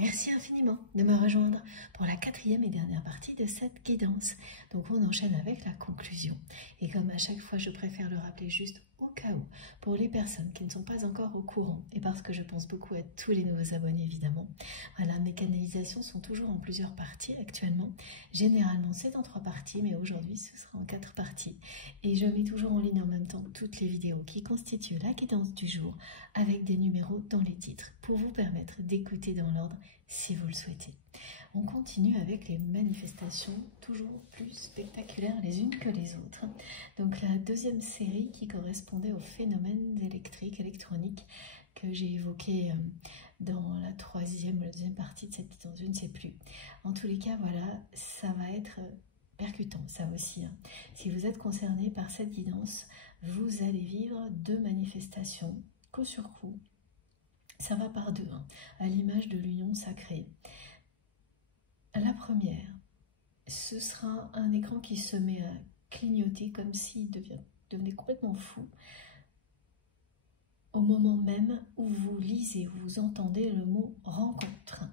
Merci infiniment de me rejoindre pour la quatrième et dernière partie de cette guidance. Donc on enchaîne avec la conclusion. Et comme à chaque fois, je préfère le rappeler juste au cas où, pour les personnes qui ne sont pas encore au courant, et parce que je pense beaucoup à tous les nouveaux abonnés évidemment, voilà, mes canalisations sont toujours en plusieurs parties actuellement. Généralement c'est en 3 parties, mais aujourd'hui ce sera en 4 parties. Et je mets toujours en ligne en même temps toutes les vidéos qui constituent la guidance du jour, avec des numéros dans les titres, pour vous permettre d'écouter dans l'ordre si vous le souhaitez. On continue avec les manifestations toujours plus spectaculaires les unes que les autres. Donc la deuxième série qui correspondait aux phénomènes électriques, électroniques que j'ai évoqué dans la troisième ou la deuxième partie de cette guidance, je ne sais plus. En tous les cas, voilà, ça va être percutant, ça aussi. Si vous êtes concerné par cette guidance, vous allez vivre 2 manifestations, coup sur coup. Ça va par 2, à l'image de l'union sacrée. La première, ce sera un écran qui se met à clignoter comme s'il devenait complètement fou au moment même où vous lisez, où vous entendez le mot « rencontre ».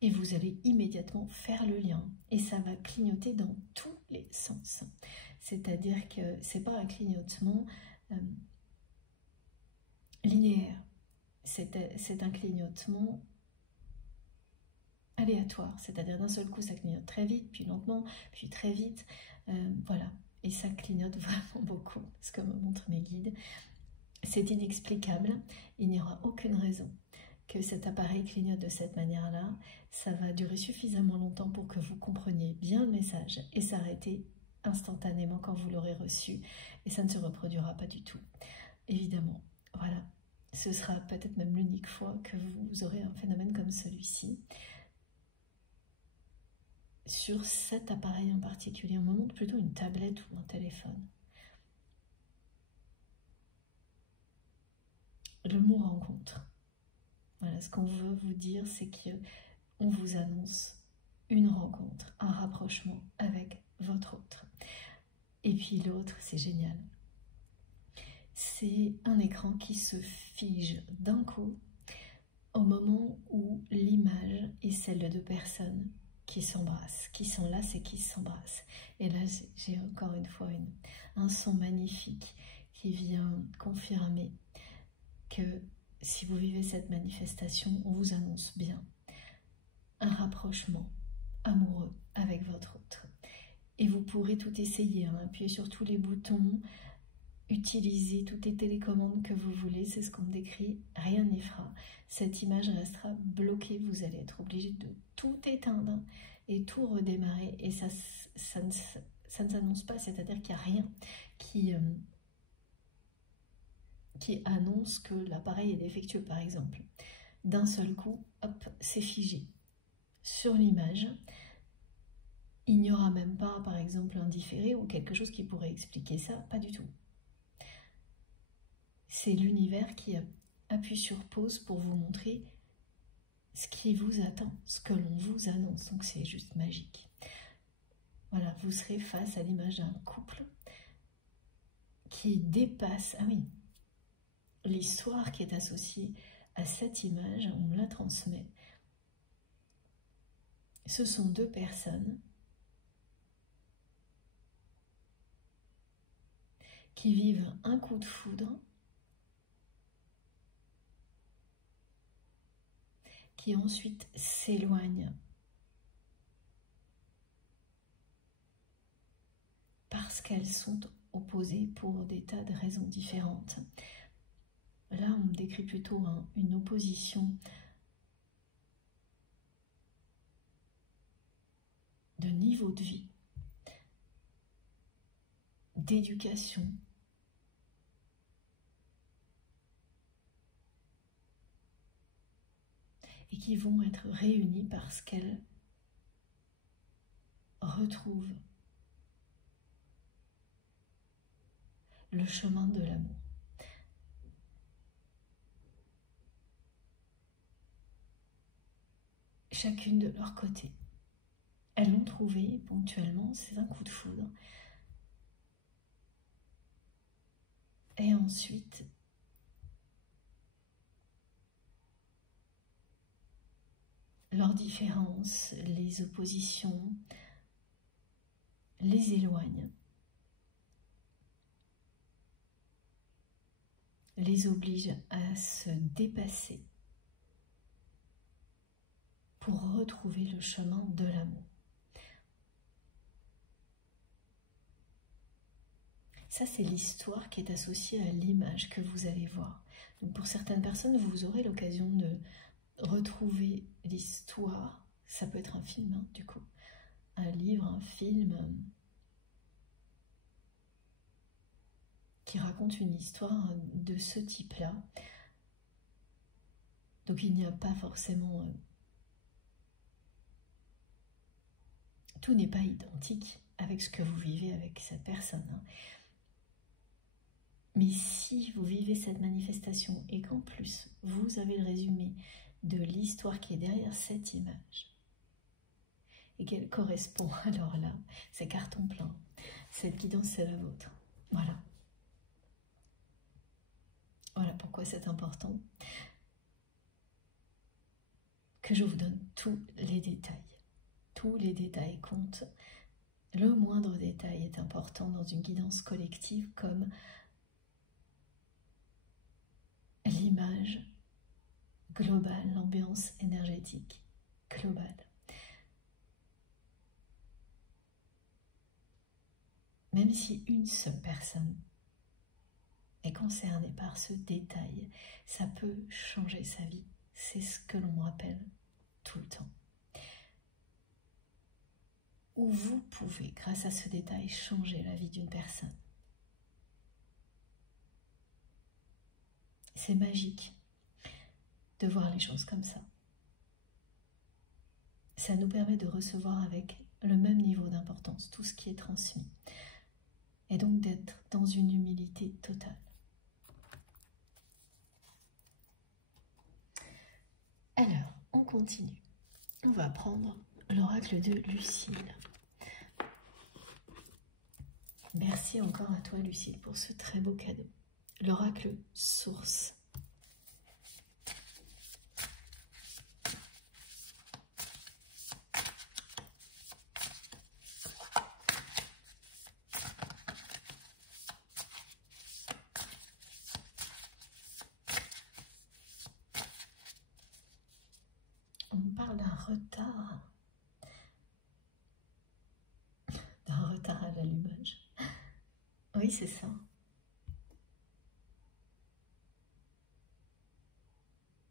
Et vous allez immédiatement faire le lien. Et ça va clignoter dans tous les sens. C'est-à-dire que ce n'est pas un clignotement linéaire. C'est un clignotement aléatoire, c'est-à-dire d'un seul coup ça clignote très vite, puis lentement, puis très vite, voilà, et ça clignote vraiment beaucoup, ce que me montrent mes guides. C'est inexplicable, il n'y aura aucune raison que cet appareil clignote de cette manière-là. Ça va durer suffisamment longtemps pour que vous compreniez bien le message et s'arrêter instantanément quand vous l'aurez reçu, et ça ne se reproduira pas du tout, évidemment. Voilà, ce sera peut-être même l'unique fois que vous aurez un phénomène comme celui-ci. Sur cet appareil en particulier, on me montre plutôt une tablette ou un téléphone. Le mot rencontre. Voilà, ce qu'on veut vous dire, c'est qu'on vous annonce une rencontre, un rapprochement avec votre autre. Et puis l'autre, c'est génial. C'est un écran qui se fige d'un coup au moment où l'image est celle de 2 personnes qui s'embrassent, qui s'enlacent et qui s'embrassent. Et là, j'ai encore une fois un son magnifique qui vient confirmer que si vous vivez cette manifestation, on vous annonce bien un rapprochement amoureux avec votre autre. Et vous pourrez tout essayer, appuyer sur tous les boutons, utiliser toutes les télécommandes que vous voulez, c'est ce qu'on me décrit, rien n'y fera. Cette image restera bloquée, vous allez être obligé de tout éteindre et tout redémarrer, et ça ne s'annonce pas, c'est-à-dire qu'il n'y a rien qui annonce que l'appareil est défectueux, par exemple. D'un seul coup, hop, c'est figé. Sur l'image, il n'y aura même pas, par exemple, un différé ou quelque chose qui pourrait expliquer ça, pas du tout. C'est l'univers qui appuie sur pause pour vous montrer ce qui vous attend, ce que l'on vous annonce. Donc c'est juste magique. Voilà, vous serez face à l'image d'un couple qui dépasse, ah oui, l'histoire qui est associée à cette image, on me la transmet. Ce sont 2 personnes qui vivent un coup de foudre, qui ensuite s'éloignent parce qu'elles sont opposées pour des tas de raisons différentes. Là, on me décrit plutôt une opposition de niveau de vie, d'éducation, et qui vont être réunies parce qu'elles retrouvent le chemin de l'amour. Chacune de leur côté. Elles l'ont trouvé ponctuellement, c'est un coup de foudre. Et ensuite, leurs différences, les oppositions, les éloigne, les oblige à se dépasser pour retrouver le chemin de l'amour. Ça, c'est l'histoire qui est associée à l'image que vous allez voir. Donc pour certaines personnes, vous aurez l'occasion de retrouver l'histoire. Ça peut être un film, hein, du coup. Un livre, un film qui raconte une histoire de ce type-là. Donc il n'y a pas forcément... tout n'est pas identique avec ce que vous vivez avec cette personne, hein. Mais si vous vivez cette manifestation et qu'en plus, vous avez le résumé de l'histoire qui est derrière cette image, et qu'elle correspond, alors là, c'est carton plein. Cette guidance, c'est la vôtre. Voilà. Voilà pourquoi c'est important que je vous donne tous les détails. Tous les détails comptent. Le moindre détail est important dans une guidance collective comme l'image globale, l'ambiance énergétique globale. Même si une seule personne est concernée par ce détail, ça peut changer sa vie. C'est ce que l'on rappelle tout le temps. Ou vous pouvez, grâce à ce détail, changer la vie d'une personne. C'est magique de voir les choses comme ça. Ça nous permet de recevoir avec le même niveau d'importance tout ce qui est transmis. Et donc d'être dans une humilité totale. Alors, on continue. On va prendre l'oracle de Lucile. Merci encore à toi, Lucile, pour ce très beau cadeau. L'oracle Source. On parle d'un retard à l'allumage. Oui, c'est ça.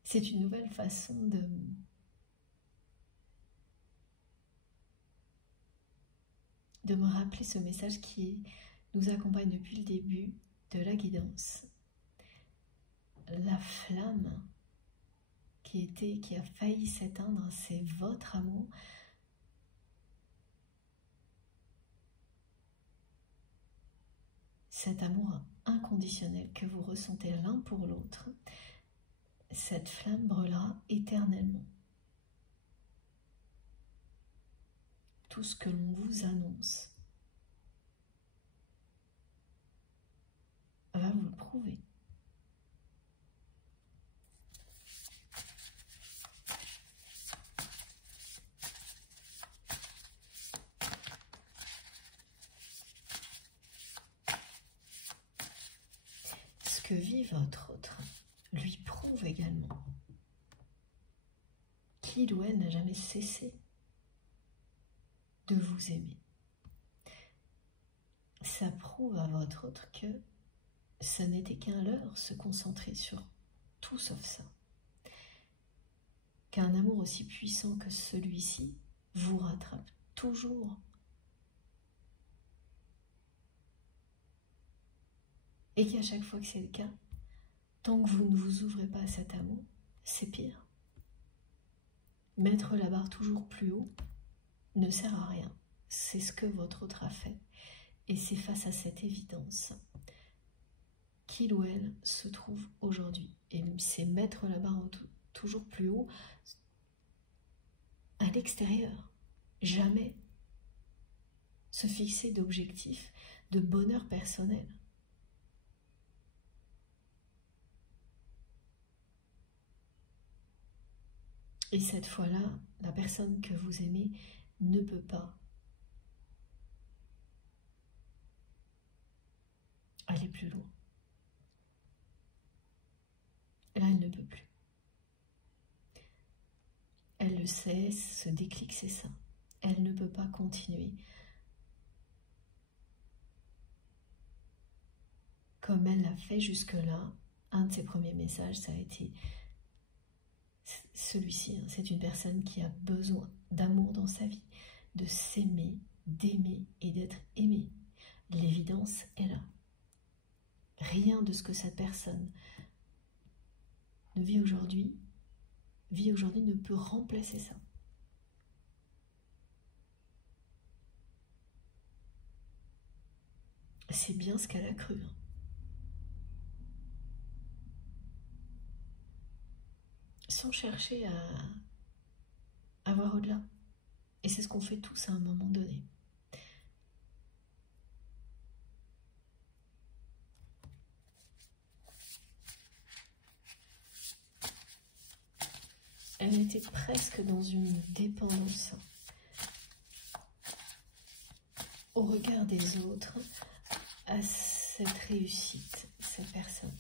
C'est une nouvelle façon de me rappeler ce message qui nous accompagne depuis le début de la guidance. La flamme qui a failli s'éteindre, c'est votre amour. Cet amour inconditionnel que vous ressentez l'un pour l'autre, cette flamme brûlera éternellement. Tout ce que l'on vous annonce va vous le prouver. Ce que vit votre autre lui prouve également qu'il ou elle n'a jamais cessé de vous aimer. Ça prouve à votre autre que ce n'était qu'un leurre, se concentrer sur tout sauf ça. Qu'un amour aussi puissant que celui-ci vous rattrape toujours. Et qu'à chaque fois que c'est le cas, tant que vous ne vous ouvrez pas à cet amour, c'est pire. Mettre la barre toujours plus haut ne sert à rien. C'est ce que votre autre a fait. Et c'est face à cette évidence qu'il ou elle se trouve aujourd'hui. Et c'est mettre la barre toujours plus haut à l'extérieur. Jamais se fixer d'objectifs de bonheur personnel. Et cette fois-là, la personne que vous aimez ne peut pas aller plus loin. Là, elle ne peut plus. Elle le sait, ce déclic, c'est ça. Elle ne peut pas continuer comme elle l'a fait jusque-là. Un de ses premiers messages, ça a été celui-ci. Hein. C'est une personne qui a besoin d'amour dans sa vie, de s'aimer, d'aimer et d'être aimée. L'évidence est là. Rien de ce que cette personne ne vit aujourd'hui ne peut remplacer ça. C'est bien ce qu'elle a cru. Hein. Sans chercher à voir au-delà. Et c'est ce qu'on fait tous à un moment donné. Elle était presque dans une dépendance au regard des autres, à cette réussite, cette personne.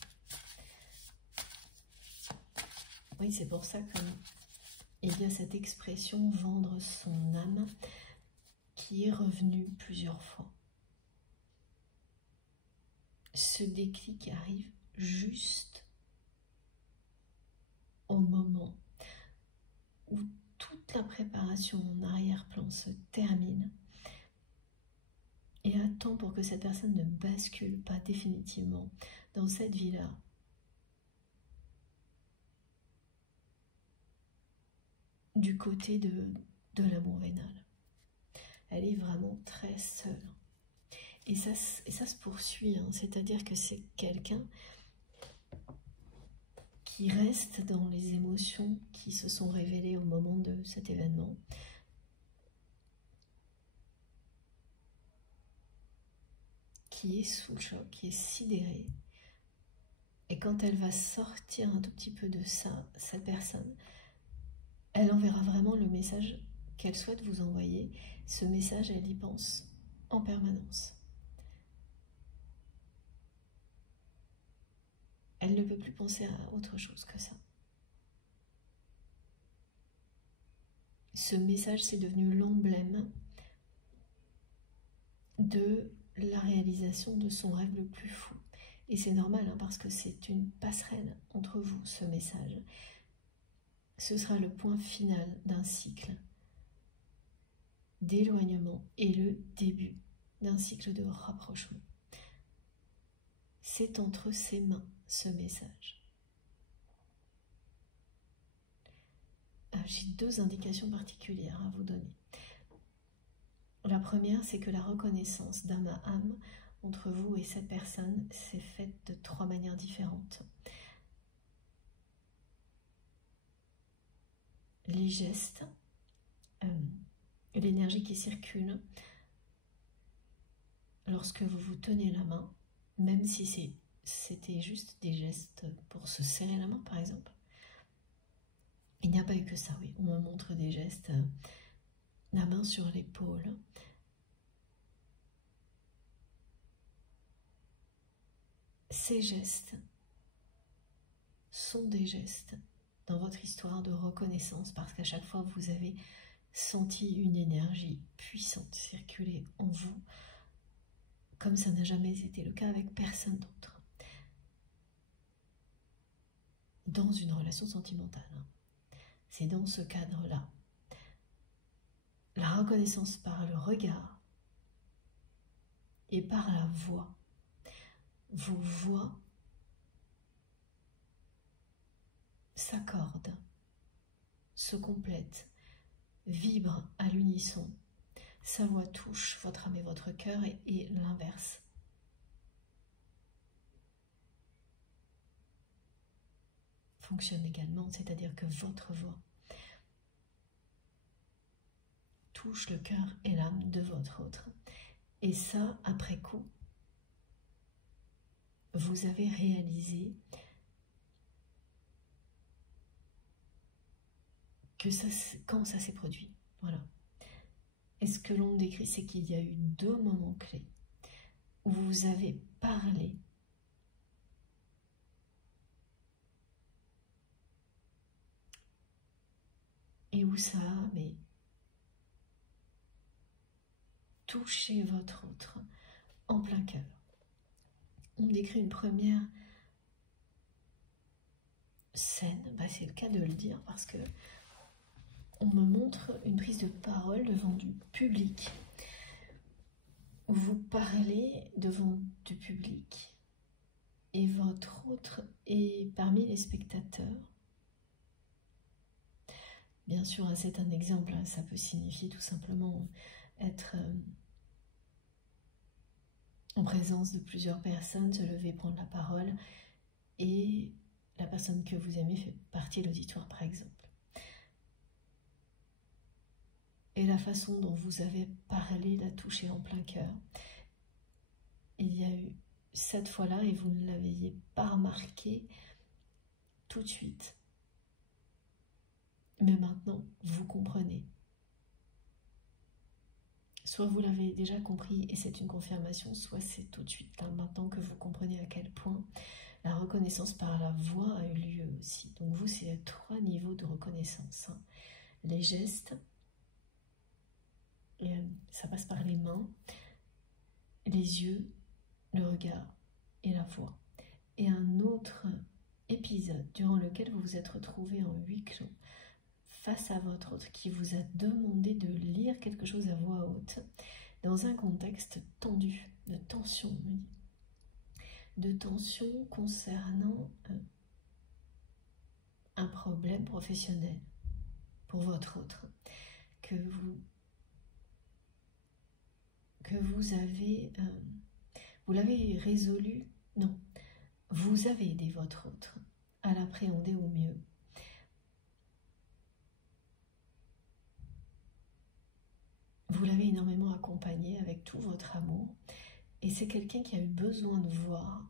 Oui, c'est pour ça qu'il y a cette expression « vendre son âme » qui est revenue plusieurs fois. Ce déclic arrive juste au moment où toute la préparation en arrière-plan se termine et à temps pour que cette personne ne bascule pas définitivement dans cette vie-là. Du côté de l'amour vénal. Elle est vraiment très seule. Et ça se poursuit, hein. C'est-à-dire que c'est quelqu'un qui reste dans les émotions qui se sont révélées au moment de cet événement. Qui est sous le choc, qui est sidérée. Et quand elle va sortir un tout petit peu de ça, cette personne, elle enverra vraiment le message qu'elle souhaite vous envoyer. Ce message, elle y pense en permanence. Elle ne peut plus penser à autre chose que ça. Ce message, c'est devenu l'emblème de la réalisation de son rêve le plus fou. Et c'est normal, hein, parce que c'est une passerelle entre vous, ce message. Ce sera le point final d'un cycle d'éloignement et le début d'un cycle de rapprochement. C'est entre ses mains, ce message. J'ai deux indications particulières à vous donner. La première, c'est que la reconnaissance d'âme à âme entre vous et cette personne s'est faite de 3 manières différentes. Les gestes, l'énergie qui circule lorsque vous vous tenez la main, même si c'était juste des gestes pour se serrer la main par exemple. Il n'y a pas eu que ça, oui. On me montre des gestes, la main sur l'épaule. Ces gestes sont des gestes dans votre histoire de reconnaissance parce qu'à chaque fois vous avez senti une énergie puissante circuler en vous comme ça n'a jamais été le cas avec personne d'autre dans une relation sentimentale. C'est dans ce cadre-là. La reconnaissance par le regard et par la voix. Vos voix s'accordent, se complètent, vibrent à l'unisson. Sa voix touche votre âme et votre cœur et l'inverse. Fonctionne également, c'est-à-dire que votre voix touche le cœur et l'âme de votre autre. Et ça, après coup, vous avez réalisé quand ça s'est produit. Voilà. Et ce que l'on décrit, c'est qu'il y a eu 2 moments clés où vous avez parlé et où ça a touché votre autre en plein cœur. On décrit une première scène, c'est le cas de le dire parce que on me montre une prise de parole devant du public. Vous parlez devant du public et votre autre est parmi les spectateurs. Bien sûr, c'est un exemple, ça peut signifier tout simplement être en présence de plusieurs personnes, se lever, prendre la parole, et la personne que vous aimez fait partie de l'auditoire, par exemple. Et la façon dont vous avez parlé l'a touché en plein cœur. Il y a eu cette fois-là, et vous ne l'aviez pas remarqué tout de suite. Mais maintenant, vous comprenez. Soit vous l'avez déjà compris et c'est une confirmation, soit c'est tout de suite, là, maintenant que vous comprenez à quel point la reconnaissance par la voix a eu lieu aussi. Donc vous, c'est 3 niveaux de reconnaissance. Les gestes, ça passe par les mains, les yeux, le regard et la voix. Et un autre épisode durant lequel vous vous êtes retrouvé en huis clos face à votre autre qui vous a demandé de lire quelque chose à voix haute dans un contexte tendu, de tension, concernant un problème professionnel pour votre autre que vous avez vous l'avez résolu. Non, vous avez aidé votre autre à l'appréhender au mieux. Vous l'avez énormément accompagné avec tout votre amour, et c'est quelqu'un qui a eu besoin de voir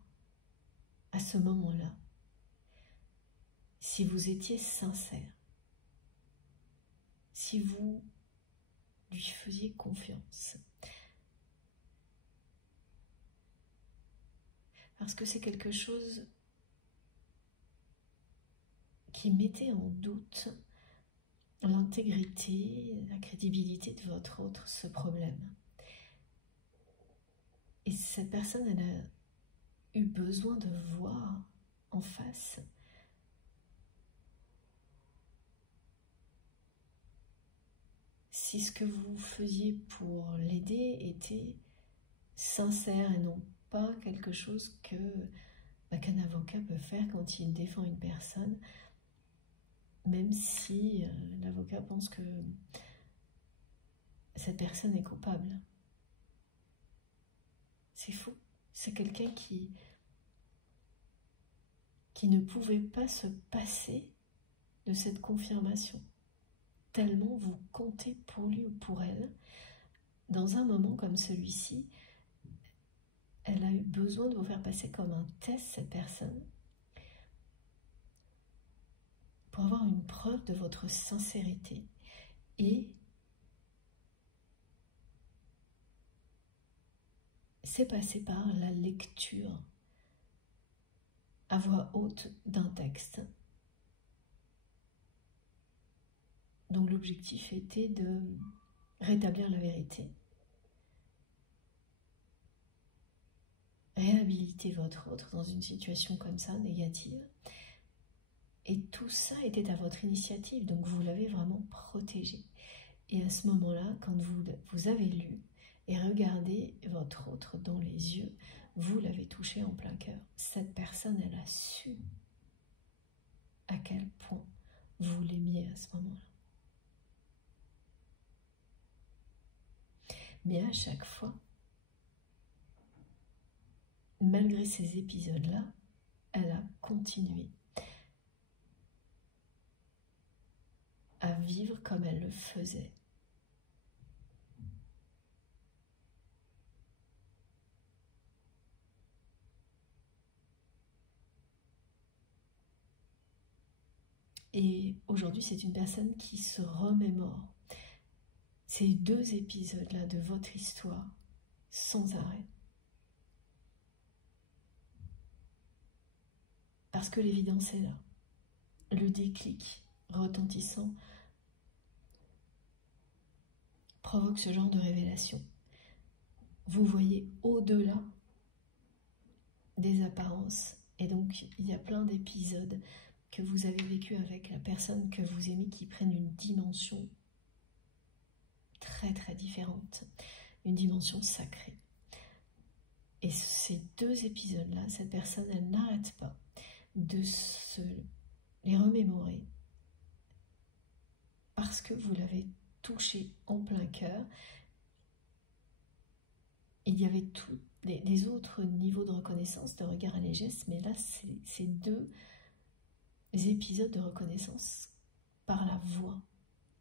à ce moment-là si vous étiez sincère, si vous lui faisiez confiance. Parce que c'est quelque chose qui mettait en doute l'intégrité, la crédibilité de votre autre, ce problème. Et cette personne, elle a eu besoin de voir en face si ce que vous faisiez pour l'aider était sincère et non pas quelque chose qu'un avocat peut faire quand il défend une personne, même si l'avocat pense que cette personne est coupable. C'est faux. C'est quelqu'un qui ne pouvait pas se passer de cette confirmation, tellement vous comptez pour lui ou pour elle. Dans un moment comme celui-ci, elle a eu besoin de vous faire passer comme un test, cette personne, pour avoir une preuve de votre sincérité. Et c'est passé par la lecture à voix haute d'un texte dont l'objectif était de rétablir la vérité, réhabiliter votre autre dans une situation comme ça, négative. Et tout ça était à votre initiative, donc vous l'avez vraiment protégé. Et à ce moment-là, quand vous avez lu et regardé votre autre dans les yeux, vous l'avez touché en plein cœur. Cette personne, elle a su à quel point vous l'aimiez à ce moment-là. Mais à chaque fois, malgré ces épisodes-là, elle a continué à vivre comme elle le faisait. Et aujourd'hui, c'est une personne qui se remémore ces 2 épisodes-là de votre histoire sans arrêt. Parce que l'évidence est là. Le déclic retentissant provoque ce genre de révélation. Vous voyez au-delà des apparences. Et donc, il y a plein d'épisodes que vous avez vécu avec la personne que vous aimez qui prennent une dimension très très différente, une dimension sacrée. Et ces 2 épisodes-là, cette personne, elle n'arrête pas de se les remémorer parce que vous l'avez touché en plein cœur. Il y avait tous les autres niveaux de reconnaissance, de regard et les gestes, mais là, c'est 2 épisodes de reconnaissance par la voix.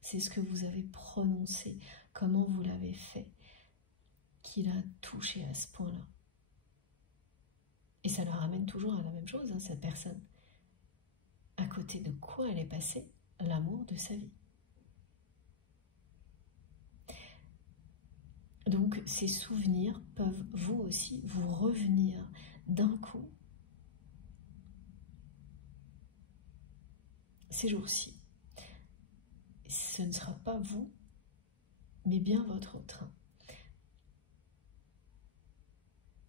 C'est ce que vous avez prononcé, comment vous l'avez fait, qui l'a touché à ce point-là. Et ça la ramène toujours à la même chose, hein, cette personne. À côté de quoi elle est passée? L'amour de sa vie. Donc ces souvenirs peuvent vous aussi vous revenir d'un coup ces jours-ci. Ce ne sera pas vous, mais bien votre train.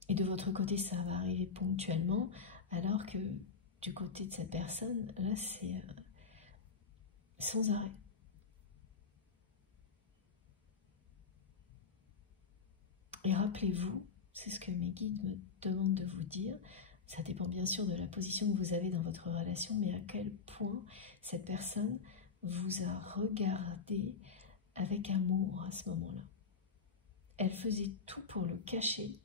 Et de votre côté, ça va arriver ponctuellement, alors que du côté de cette personne, là, c'est sans arrêt. Et rappelez-vous, c'est ce que mes guides me demandent de vous dire, ça dépend bien sûr de la position que vous avez dans votre relation, mais à quel point cette personne vous a regardé avec amour à ce moment-là. Elle faisait tout pour le cacher.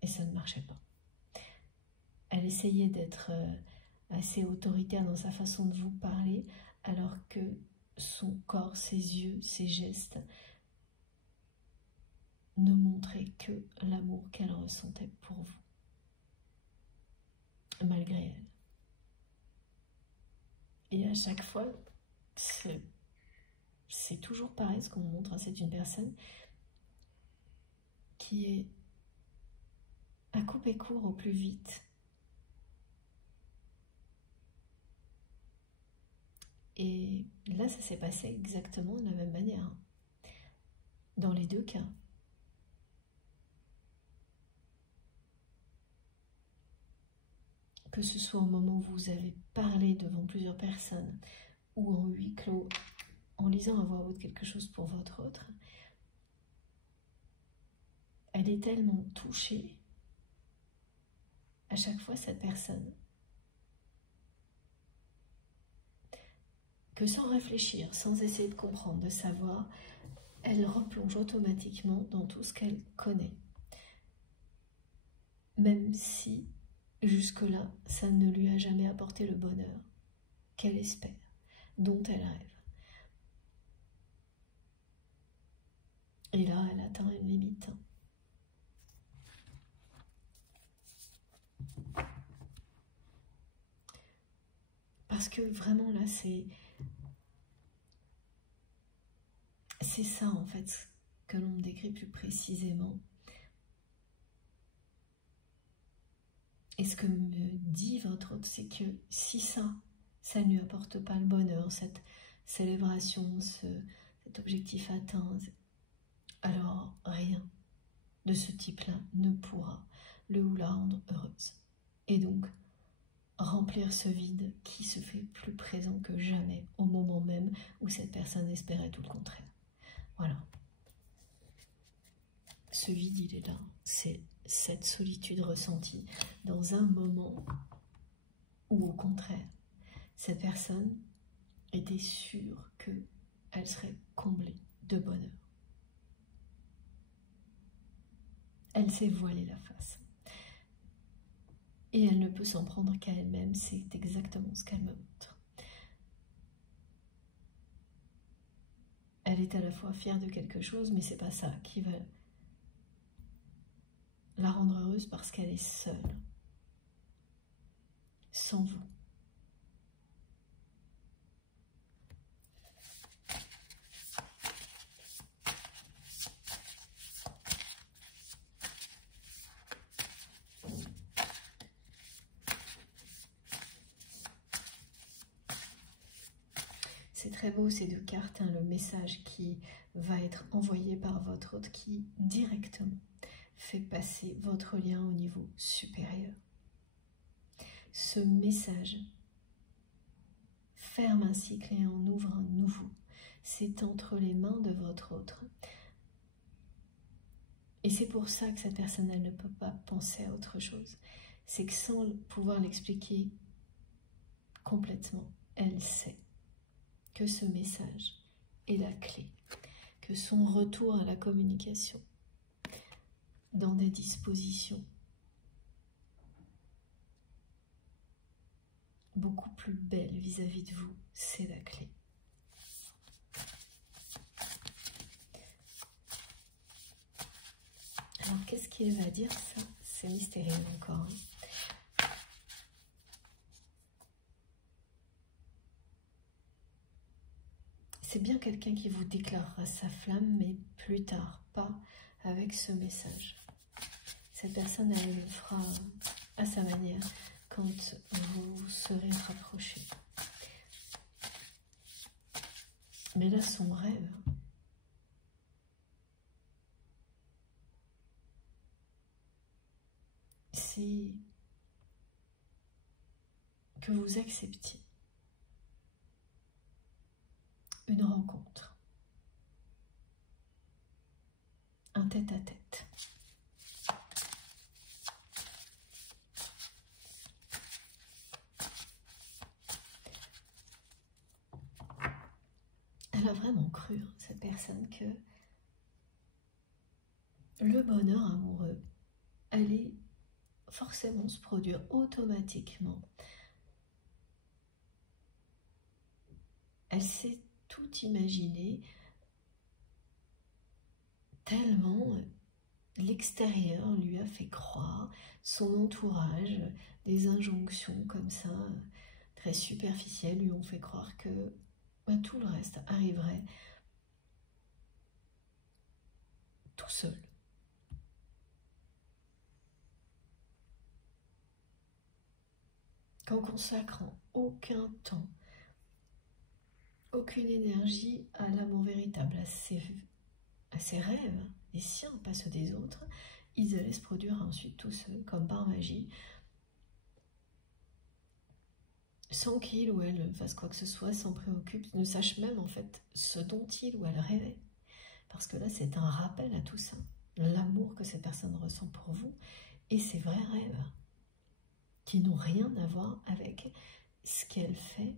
Et ça ne marchait pas. Elle essayait d'être assez autoritaire dans sa façon de vous parler, alors que son corps, ses yeux, ses gestes ne montraient que l'amour qu'elle ressentait pour vous, malgré elle. Et à chaque fois, c'est toujours pareil ce qu'on montre. C'est une personne qui est à couper court au plus vite. Et là, ça s'est passé exactement de la même manière. Dans les 2 cas. Que ce soit au moment où vous avez parlé devant plusieurs personnes ou en huis clos, en lisant à voix haute quelque chose pour votre autre, elle est tellement touchée à chaque fois, cette personne, que sans réfléchir, sans essayer de comprendre, de savoir, elle replonge automatiquement dans tout ce qu'elle connaît. Même si, jusque-là, ça ne lui a jamais apporté le bonheur qu'elle espère, dont elle rêve. Et là, elle atteint une limite. Parce que vraiment, là, c'est ça, en fait, que l'on décrit plus précisément. Et ce que me dit votre hôte, c'est que si ça ne lui apporte pas le bonheur, cette célébration, cet objectif atteint, alors rien de ce type-là ne pourra le ou la rendre heureuse. Et donc, remplir ce vide qui se fait plus présent que jamais au moment même où cette personne espérait tout le contraire. Voilà. Ce vide, il est là. C'est cette solitude ressentie dans un moment où, au contraire, cette personne était sûre qu'elle serait comblée de bonheur. Elle s'est voilée la face. Et elle ne peut s'en prendre qu'à elle-même, c'est exactement ce qu'elle me montre. Elle est à la fois fière de quelque chose, mais c'est pas ça qui va la rendre heureuse parce qu'elle est seule. sans vous. C'est très beau ces deux cartes, hein, le message qui va être envoyé par votre hôte qui directement fait passer votre lien au niveau supérieur. Ce message ferme un cycle et en ouvre un nouveau. C'est entre les mains de votre autre. Et c'est pour ça que cette personne, elle ne peut pas penser à autre chose. C'est que sans pouvoir l'expliquer complètement, elle sait que ce message est la clé, que son retour à la communication dans des dispositions beaucoup plus belles vis-à-vis de vous, c'est la clé. Alors qu'est-ce qu'il va dire ça? C'est mystérieux encore. Hein. C'est bien quelqu'un qui vous déclarera sa flamme, mais plus tard, pas avec ce message. Cette personne, elle le fera à sa manière quand vous serez rapprochés. Mais là, son rêve, c'est que vous acceptiez une rencontre, un tête-à-tête. Elle a vraiment cru, hein, cette personne, que le bonheur amoureux allait forcément se produire automatiquement. Elle s'est tout imaginé tellement l'extérieur lui a fait croire, son entourage, des injonctions comme ça, très superficielles, lui ont fait croire que tout le reste arriverait tout seul. Qu'en consacrant aucun temps, aucune énergie à l'amour véritable, à ses rêves, les siens, pas ceux des autres, ils allaient se produire ensuite tout seuls, comme par magie, sans qu'il ou elle fasse quoi que ce soit, s'en préoccupe, ne sache même en fait ce dont il ou elle rêvait. Parce que là, c'est un rappel à tout ça, l'amour que cette personne ressent pour vous et ses vrais rêves, qui n'ont rien à voir avec ce qu'elle fait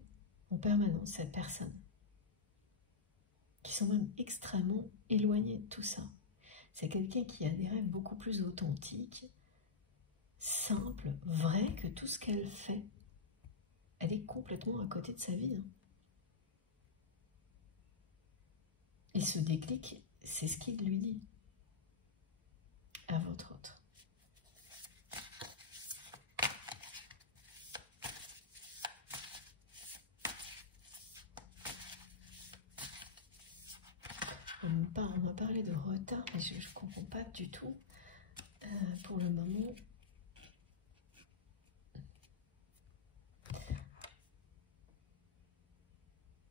en permanence, cette personne, qui sont même extrêmement éloignés de tout ça. C'est quelqu'un qui a des rêves beaucoup plus authentiques, simples, vrais que tout ce qu'elle fait. Elle est complètement à côté de sa vie. Hein. Et ce déclic, c'est ce qu'il lui dit à votre autre. On m'a parlé de retard, mais je ne comprends pas du tout pour le moment.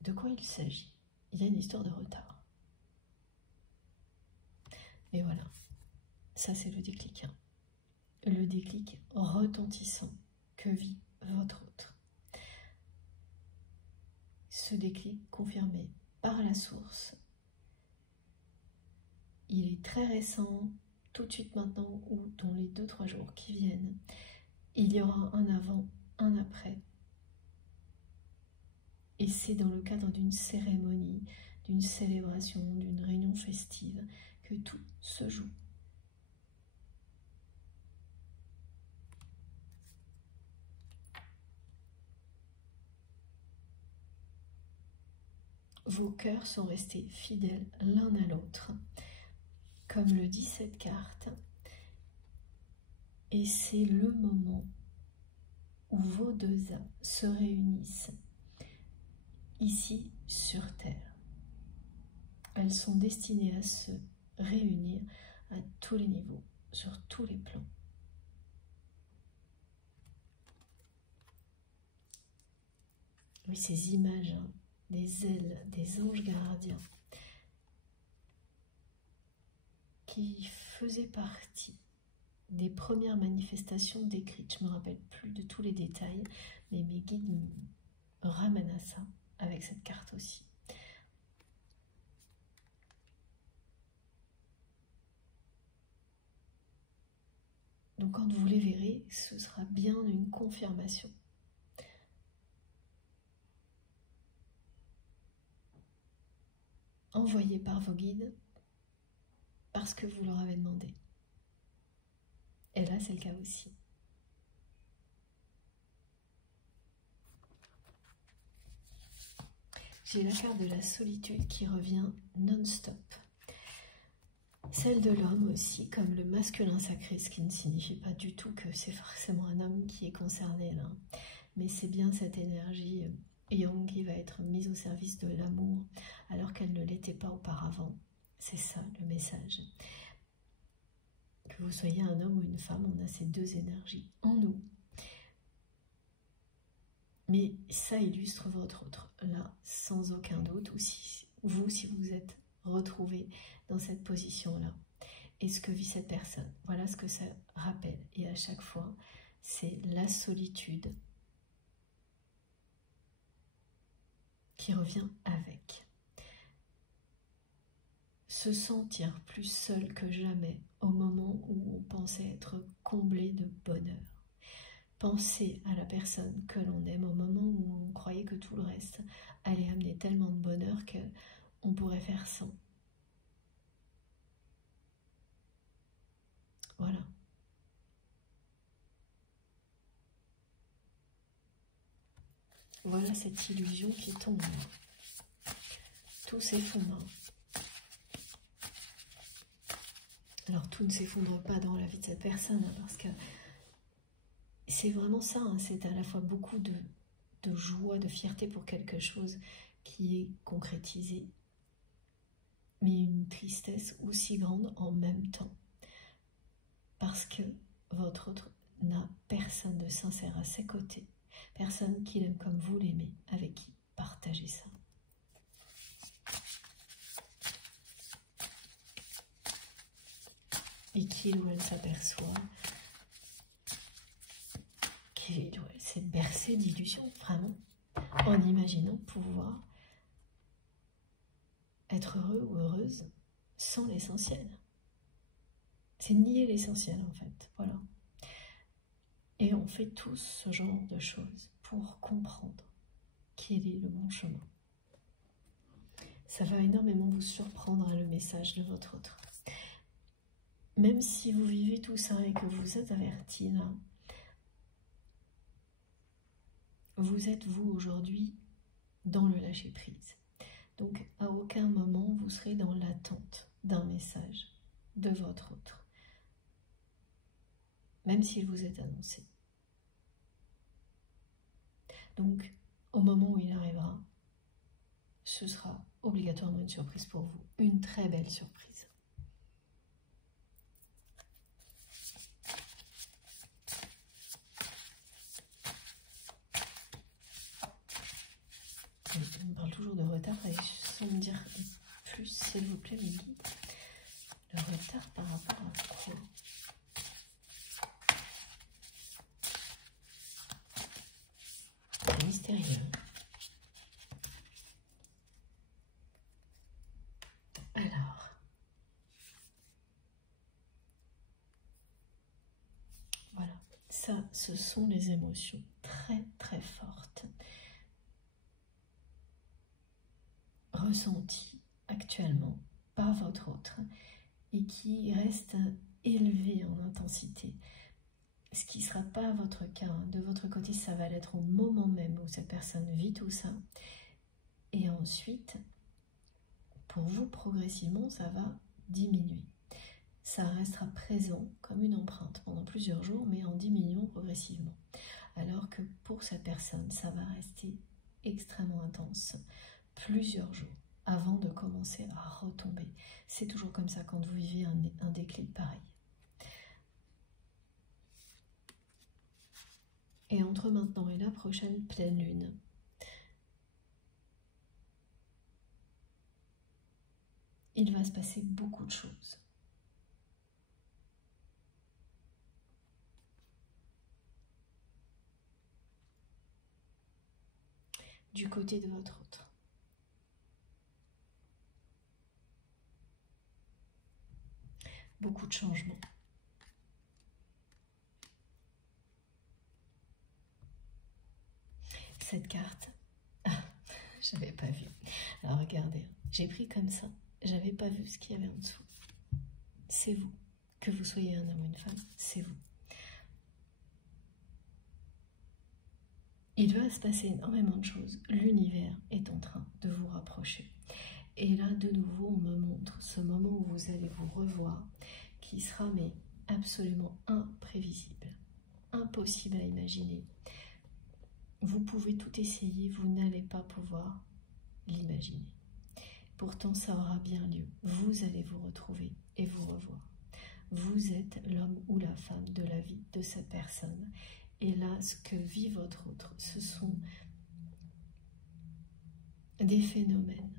De quoi il s'agit? Il y a une histoire de retard. Et voilà, ça c'est le déclic. Hein. Le déclic retentissant que vit votre autre. Ce déclic confirmé par la source. Il est très récent, tout de suite maintenant ou dans les 2-3 jours qui viennent. Il y aura un avant, un après. Et c'est dans le cadre d'une cérémonie, d'une célébration, d'une réunion festive que tout se joue. Vos cœurs sont restés fidèles l'un à l'autre, comme le dit cette carte. Et c'est le moment où vos deux âmes se réunissent ici sur Terre. Elles sont destinées à se réunir à tous les niveaux, sur tous les plans. Oui, ces images, hein, des ailes, des anges gardiens, qui faisaient partie des premières manifestations décrites. Je ne me rappelle plus de tous les détails, mais mes guides me ramènent à ça, avec cette carte aussi. Donc quand vous les verrez, ce sera bien une confirmation. Envoyée par vos guides, parce que vous leur avez demandé. Et là, c'est le cas aussi. J'ai la carte de la solitude qui revient non-stop. Celle de l'homme aussi, comme le masculin sacré, ce qui ne signifie pas du tout que c'est forcément un homme qui est concerné là. Mais c'est bien cette énergie yang qui va être mise au service de l'amour, alors qu'elle ne l'était pas auparavant. C'est ça le message. Que vous soyez un homme ou une femme, on a ces deux énergies en nous. Mais ça illustre votre autre, là, sans aucun doute, ou si vous êtes retrouvé dans cette position-là. Et ce que vit cette personne, voilà ce que ça rappelle. Et à chaque fois, c'est la solitude qui revient avec. Se sentir plus seul que jamais au moment où on pensait être comblé de bonheur. Penser à la personne que l'on aime au moment où on croyait que tout le reste allait amener tellement de bonheur qu'on pourrait faire sans. Voilà. Voilà cette illusion qui tombe. Tout s'effondre. Alors tout ne s'effondre pas dans la vie de cette personne, hein, parce que c'est vraiment ça, hein, c'est à la fois beaucoup de joie, de fierté pour quelque chose qui est concrétisé, mais une tristesse aussi grande en même temps, parce que votre autre n'a personne de sincère à ses côtés, personne qui l'aime comme vous l'aimez, avec qui partager ça. Et qu'il ou elle s'aperçoit qu'il ou elle s'est bercé d'illusions, vraiment, en imaginant pouvoir être heureux ou heureuse sans l'essentiel. C'est nier l'essentiel en fait, voilà. Et on fait tous ce genre de choses pour comprendre quel est le bon chemin. Ça va énormément vous surprendre, hein, le message de votre autre. Même si vous vivez tout ça et que vous êtes averti là, vous êtes vous aujourd'hui dans le lâcher-prise. Donc à aucun moment vous serez dans l'attente d'un message de votre autre, même s'il vous est annoncé. Donc au moment où il arrivera, ce sera obligatoirement une surprise pour vous, une très belle surprise. On me parle toujours de retard, et sans me dire plus, s'il vous plaît, mes guides. Le retard par rapport à quoi? C'est mystérieux. Alors, voilà, ça, ce sont les émotions très très fortes ressenties actuellement par votre autre et qui restent élevées en intensité. Ce qui ne sera pas votre cas, hein. De votre côté, ça va l'être au moment même où cette personne vit tout ça. Et ensuite, pour vous, progressivement, ça va diminuer. Ça restera présent comme une empreinte pendant plusieurs jours, mais en diminuant progressivement. alors que pour cette personne, ça va rester extrêmement intense, plusieurs jours, avant de commencer à retomber. C'est toujours comme ça quand vous vivez un déclic pareil. Et entre maintenant et la prochaine pleine lune, il va se passer beaucoup de choses. Du côté de votre autre. Beaucoup de changements. Cette carte, j'avais pas vu. Alors regardez, j'ai pris comme ça, j'avais pas vu ce qu'il y avait en dessous. C'est vous. Que vous soyez un homme ou une femme, c'est vous. Il va se passer énormément de choses. L'univers est en train de vous rapprocher. Et là, de nouveau, on me montre ce moment où vous allez vous revoir, qui sera mais absolument imprévisible, impossible à imaginer. Vous pouvez tout essayer, vous n'allez pas pouvoir l'imaginer. Pourtant, ça aura bien lieu. Vous allez vous retrouver et vous revoir. Vous êtes l'homme ou la femme de la vie de cette personne. Et là, ce que vit votre autre, ce sont des phénomènes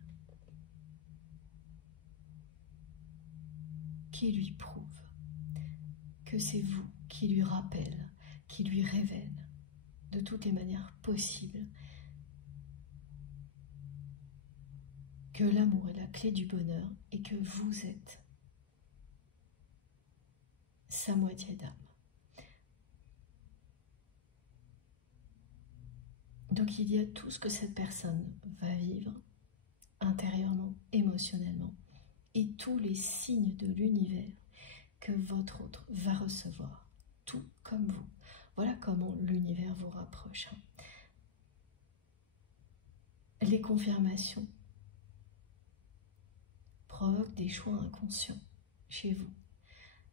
qui lui prouvent que c'est vous, qui lui rappelle, qui lui révèle de toutes les manières possibles que l'amour est la clé du bonheur et que vous êtes sa moitié d'âme. Donc il y a tout ce que cette personne va vivre intérieurement, émotionnellement, et tous les signes de l'univers que votre autre va recevoir, tout comme vous. Voilà comment l'univers vous rapproche. Les confirmations provoquent des choix inconscients chez vous.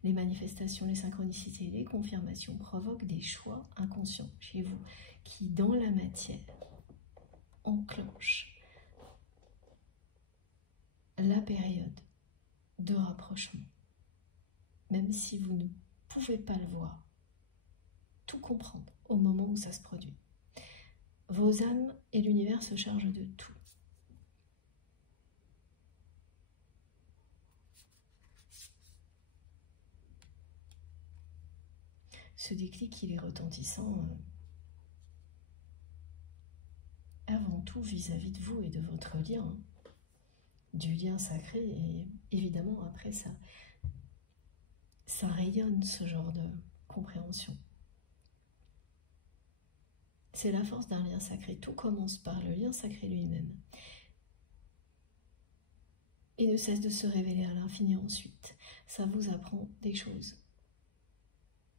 Les manifestations, les synchronicités, les confirmations provoquent des choix inconscients chez vous qui, dans la matière, enclenchent la période de rapprochement. Même si vous ne pouvez pas le voir, tout comprendre au moment où ça se produit. Vos âmes et l'univers se chargent de tout. Ce déclic, il est retentissant avant tout vis-à-vis de vous et de votre lien, du lien sacré, et évidemment après ça rayonne ce genre de compréhension. C'est la force d'un lien sacré, tout commence par le lien sacré lui-même et ne cesse de se révéler à l'infini ensuite. Ça vous apprend des choses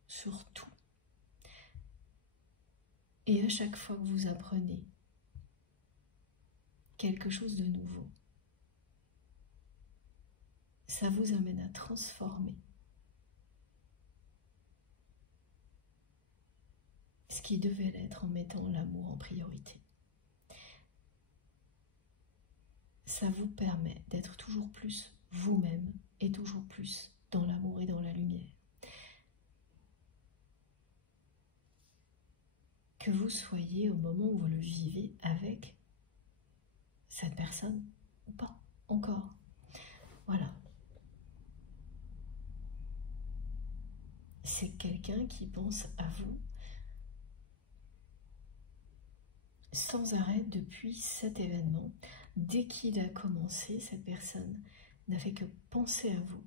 sur tout. Et à chaque fois que vous apprenez quelque chose de nouveau, ça vous amène à transformer ce qui devait l'être en mettant l'amour en priorité. Ça vous permet d'être toujours plus vous-même et toujours plus dans l'amour et dans la lumière. Que vous soyez au moment où vous le vivez avec cette personne ou pas encore. Voilà. C'est quelqu'un qui pense à vous sans arrêt depuis cet événement. Dès qu'il a commencé, cette personne n'a fait que penser à vous.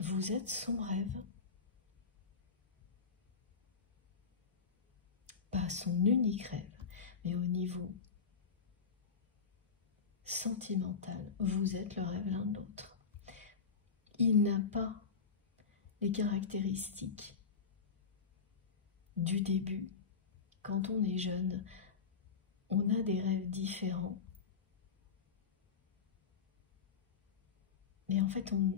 Vous êtes son rêve. Pas son unique rêve, mais au niveau sentimental, vous êtes le rêve l'un de l'autre. Il n'a pas les caractéristiques du début. Quand on est jeune, on a des rêves différents. Mais en fait, on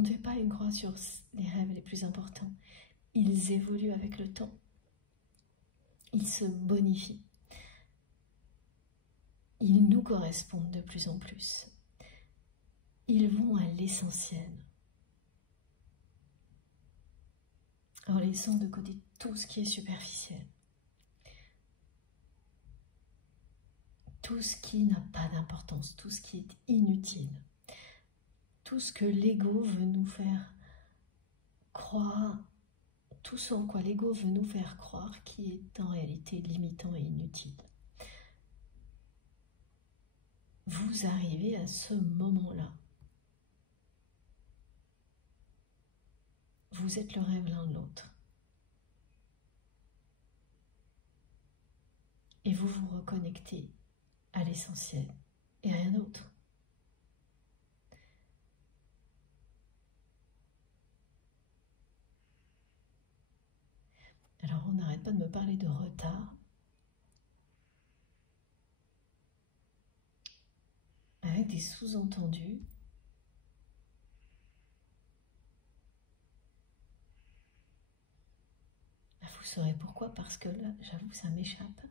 ne fait pas une croix sur les rêves les plus importants. ils évoluent avec le temps. Ils se bonifient. Ils nous correspondent de plus en plus. Ils vont à l'essentiel, en laissant de côté tout ce qui est superficiel, tout ce qui n'a pas d'importance, tout ce qui est inutile, tout ce que l'ego veut nous faire croire, tout ce en quoi l'ego veut nous faire croire qui est en réalité limitant et inutile. Vous arrivez à ce moment-là. Vous êtes le rêve l'un de l'autre. Et vous vous reconnectez à l'essentiel et rien d'autre. Alors on n'arrête pas de me parler de retard. Avec des sous-entendus. Vous saurez pourquoi, parce que là, j'avoue, ça m'échappe.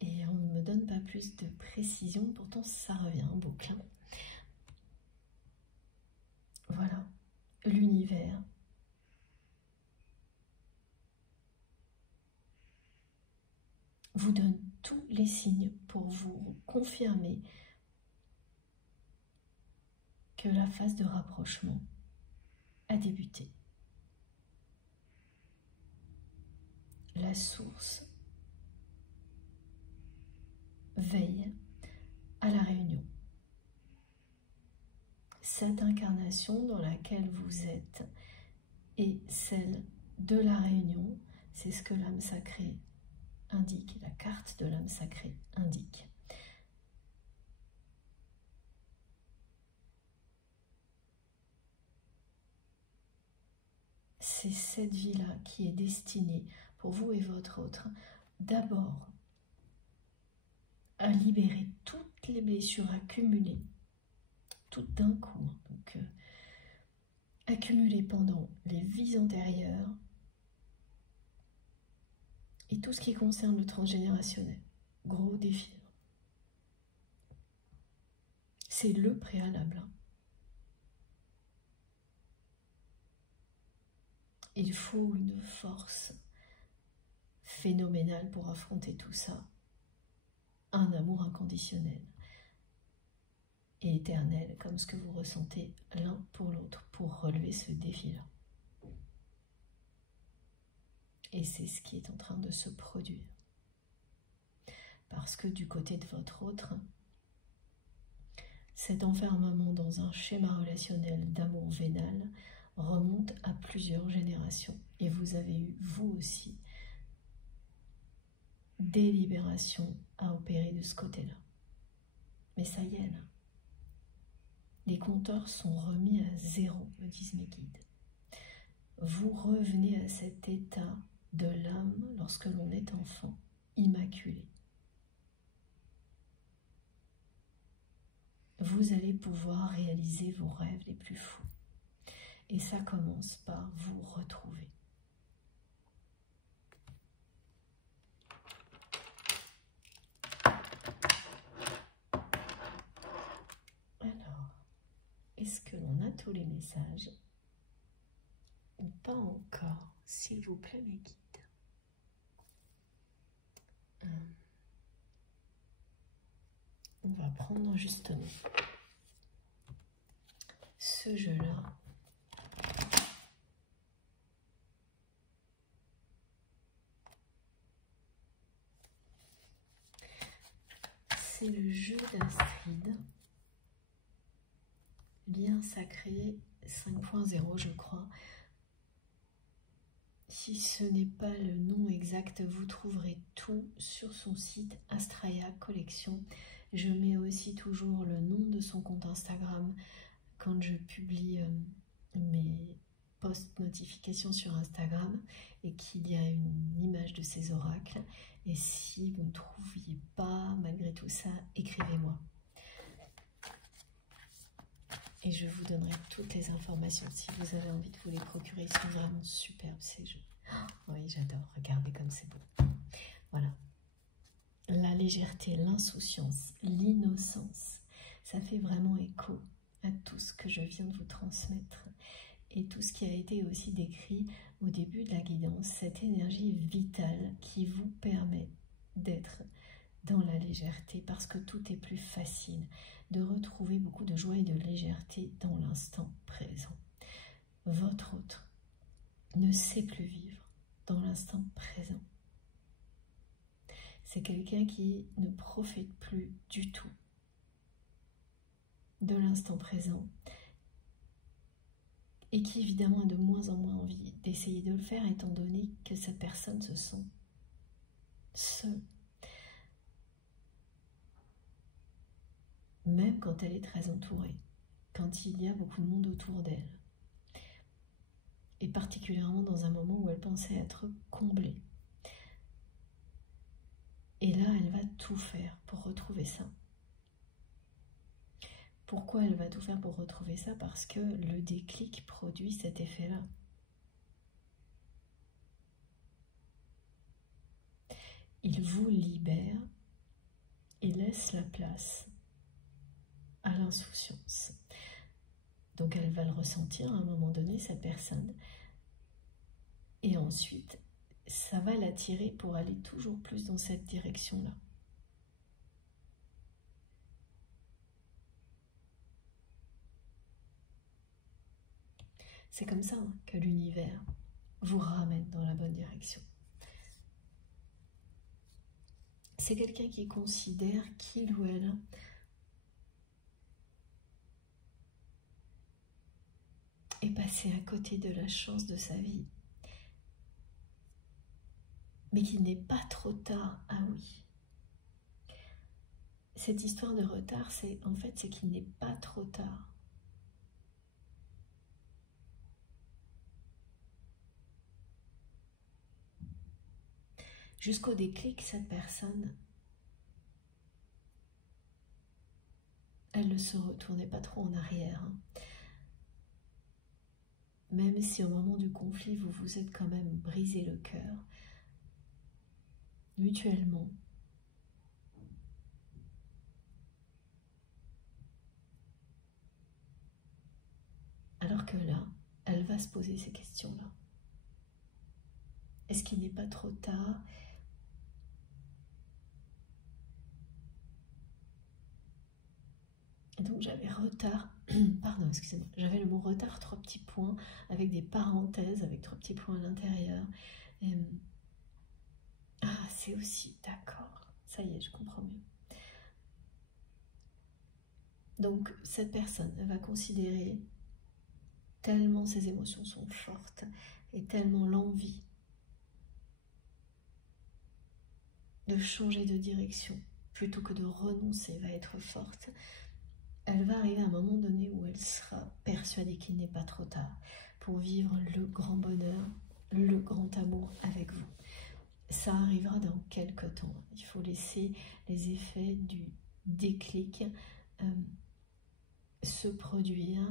Et on ne me donne pas plus de précision, pourtant ça revient en boucle. Voilà, l'univers. Vous donne tous les signes pour vous confirmer que la phase de rapprochement a débuté. La source veille à la réunion. Cette incarnation dans laquelle vous êtes et celle de la réunion, c'est ce que l'âme sacrée indique, la carte de l'âme sacrée indique. C'est cette vie-là qui est destinée pour vous et votre autre, d'abord à libérer toutes les blessures accumulées, toutes d'un coup, donc accumulées pendant les vies antérieures et tout ce qui concerne le transgénérationnel. Gros défi. C'est le préalable. Il faut une force phénoménale pour affronter tout ça. Un amour inconditionnel et éternel, comme ce que vous ressentez l'un pour l'autre, pour relever ce défi-là. Et c'est ce qui est en train de se produire. Parce que du côté de votre autre, cet enfermement dans un schéma relationnel d'amour vénal remonte à plusieurs générations. Et vous avez eu, vous aussi, des libérations à opérer de ce côté-là. Mais ça y est, là. Les compteurs sont remis à zéro, me disent mes guides. Vous revenez à cet état de l'âme lorsque l'on est enfant, immaculé. Vous allez pouvoir réaliser vos rêves les plus fous. Et ça commence par vous retrouver. Alors, est-ce que l'on a tous les messages? Ou pas encore, s'il vous plaît, mes guides. On va prendre justement ce jeu-là. C'est le jeu d'Astrid. Lien sacré 5.0, je crois. Si ce n'est pas le nom exact, vous trouverez tout sur son site Astraya Collection. Je mets aussi toujours le nom de son compte Instagram quand je publie mes posts notifications sur Instagram et qu'il y a une image de ces oracles. Et si vous ne trouviez pas, malgré tout ça, écrivez-moi. Et je vous donnerai toutes les informations si vous avez envie de vous les procurer. Ils sont vraiment superbes ces jeux. Oui, j'adore. Regardez comme c'est beau. Voilà. La légèreté, l'insouciance, l'innocence, ça fait vraiment écho à tout ce que je viens de vous transmettre et tout ce qui a été aussi décrit au début de la guidance, cette énergie vitale qui vous permet d'être dans la légèreté parce que tout est plus facile, de retrouver beaucoup de joie et de légèreté dans l'instant présent. Votre autre ne sait plus vivre dans l'instant présent. C'est quelqu'un qui ne profite plus du tout de l'instant présent et qui évidemment a de moins en moins envie d'essayer de le faire étant donné que cette personne se sent seule. Même quand elle est très entourée, quand il y a beaucoup de monde autour d'elle. Et particulièrement dans un moment où elle pensait être comblée. Et là, elle va tout faire pour retrouver ça. Pourquoi elle va tout faire pour retrouver ça? Parce que le déclic produit cet effet-là. Il vous libère et laisse la place à l'insouciance. Donc elle va le ressentir à un moment donné, cette personne. Et ensuite, ça va l'attirer pour aller toujours plus dans cette direction-là. C'est comme ça que l'univers vous ramène dans la bonne direction. C'est quelqu'un qui considère qu'il ou elle est passé à côté de la chance de sa vie. Mais qu'il n'est pas trop tard, ah oui. Cette histoire de retard, c'est qu'il n'est pas trop tard. Jusqu'au déclic, cette personne, elle ne se retournait pas trop en arrière. Même si au moment du conflit, vous vous êtes quand même brisé le cœur, mutuellement. Alors que là, elle va se poser ces questions-là. Est-ce qu'il n'est pas trop tard? Et donc j'avais retard, pardon, excusez-moi, j'avais le mot retard, 3 petits points, avec des parenthèses, avec 3 petits points à l'intérieur. Ah, c'est aussi, d'accord, ça y est, je comprends mieux. Donc cette personne va considérer tellement ses émotions sont fortes et tellement l'envie de changer de direction plutôt que de renoncer va être forte. Elle va arriver à un moment donné où elle sera persuadée qu'il n'est pas trop tard pour vivre le grand bonheur, le grand amour avec vous. Ça arrivera dans quelques temps. Il faut laisser les effets du déclic se produire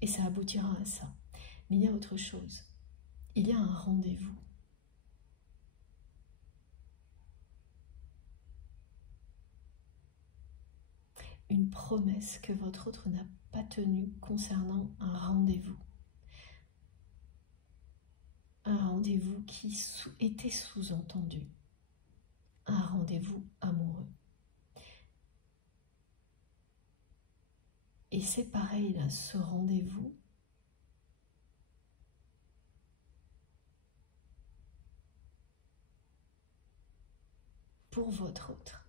et ça aboutira à ça. Mais il y a autre chose. Il y a un rendez-vous. Une promesse que votre autre n'a pas tenue concernant un rendez-vous. Un rendez-vous qui était sous-entendu. Un rendez-vous amoureux. Et c'est pareil là, ce rendez-vous, pour votre autre,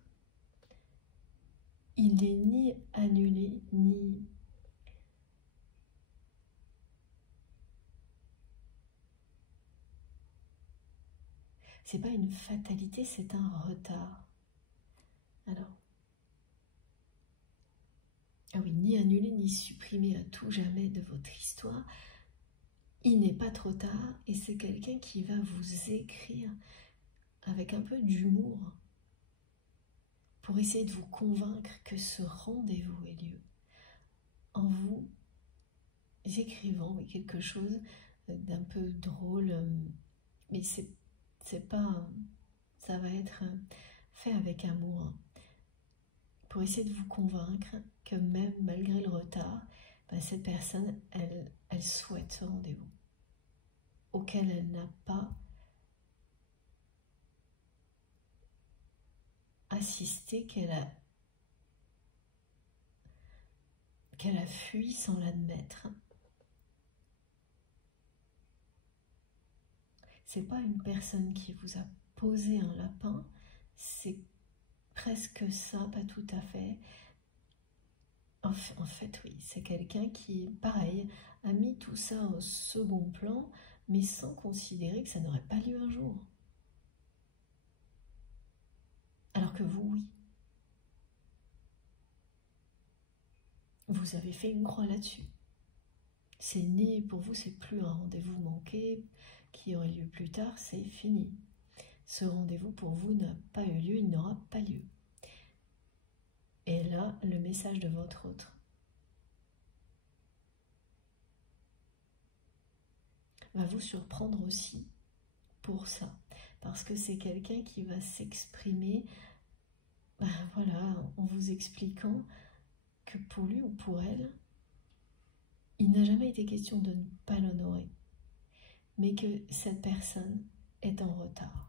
il n'est ni annulé, ni c'est pas une fatalité, c'est un retard. Alors, ah oui, ni annulé, ni supprimé à tout jamais de votre histoire. Il n'est pas trop tard et c'est quelqu'un qui va vous écrire avec un peu d'humour pour essayer de vous convaincre que ce rendez-vous ait lieu. En vous écrivant, oui, quelque chose d'un peu drôle, mais c'est pas, ça va être fait avec amour, hein, pour essayer de vous convaincre que même malgré le retard, ben, cette personne, elle souhaite ce rendez-vous auquel elle n'a pas assisté, qu'elle a fui sans l'admettre. C'est pas une personne qui vous a posé un lapin, c'est presque ça, pas tout à fait. En fait, oui, c'est quelqu'un qui, pareil, a mis tout ça au second plan, mais sans considérer que ça n'aurait pas lieu un jour. Alors que vous, oui. Vous avez fait une croix là-dessus. C'est né pour vous, c'est plus un rendez-vous manqué qui aurait lieu plus tard, c'est fini. Ce rendez-vous pour vous n'a pas eu lieu, il n'aura pas lieu. Et là, le message de votre autre va vous surprendre aussi pour ça, parce que c'est quelqu'un qui va s'exprimer, ben voilà, en vous expliquant que pour lui ou pour elle, il n'a jamais été question de ne pas l'honorer, mais que cette personne est en retard.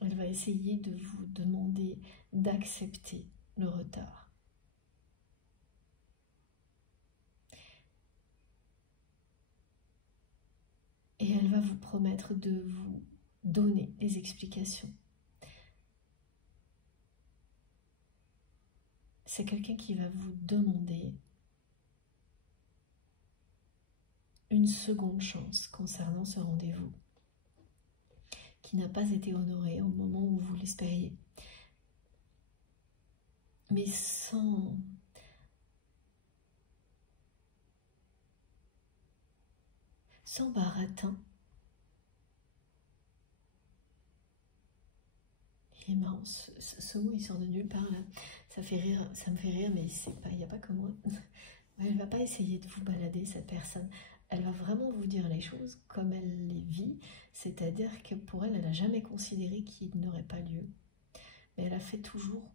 Elle va essayer de vous demander d'accepter le retard. Et elle va vous promettre de vous donner des explications. C'est quelqu'un qui va vous demander une seconde chance concernant ce rendez-vous qui n'a pas été honoré au moment où vous l'espériez. Mais sans baratin. Il est marrant, ce mot il sort de nulle part là. Ça fait rire, ça me fait rire, mais il n'y a pas que moi. Elle ne va pas essayer de vous balader, cette personne. Elle va vraiment vous dire les choses comme elle les vit, c'est-à-dire que pour elle, elle n'a jamais considéré qu'il n'aurait pas lieu. Mais elle a fait toujours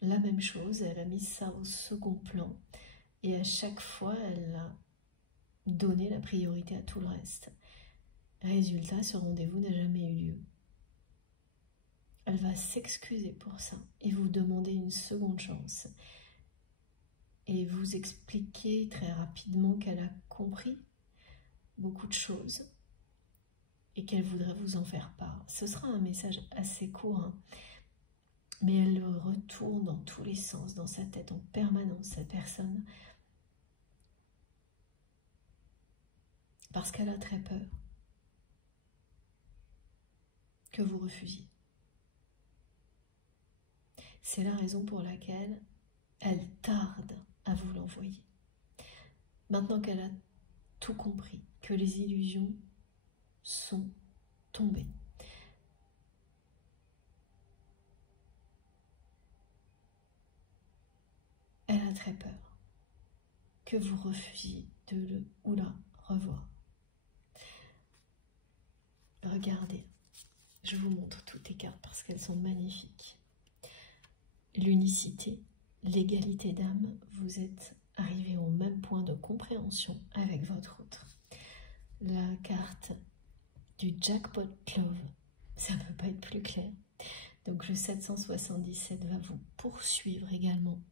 la même chose, elle a mis ça au second plan, et à chaque fois, elle a donné la priorité à tout le reste. Résultat, ce rendez-vous n'a jamais eu lieu. Elle va s'excuser pour ça et vous demander une seconde chance. Et vous expliquer très rapidement qu'elle a compris beaucoup de choses et qu'elle voudrait vous en faire part. Ce sera un message assez court, hein, mais elle retourne dans tous les sens, dans sa tête en permanence, cette personne, parce qu'elle a très peur que vous refusiez. C'est la raison pour laquelle elle tarde à vous l'envoyer. Maintenant qu'elle a tout compris, que les illusions sont tombées, elle a très peur que vous refusiez de le ou la revoir. Regardez, je vous montre toutes les cartes parce qu'elles sont magnifiques. L'unicité, l'égalité d'âme, vous êtes arrivé au même point de compréhension avec votre autre. La carte du Jackpot Love, ça ne peut pas être plus clair. Donc le 777 va vous poursuivre également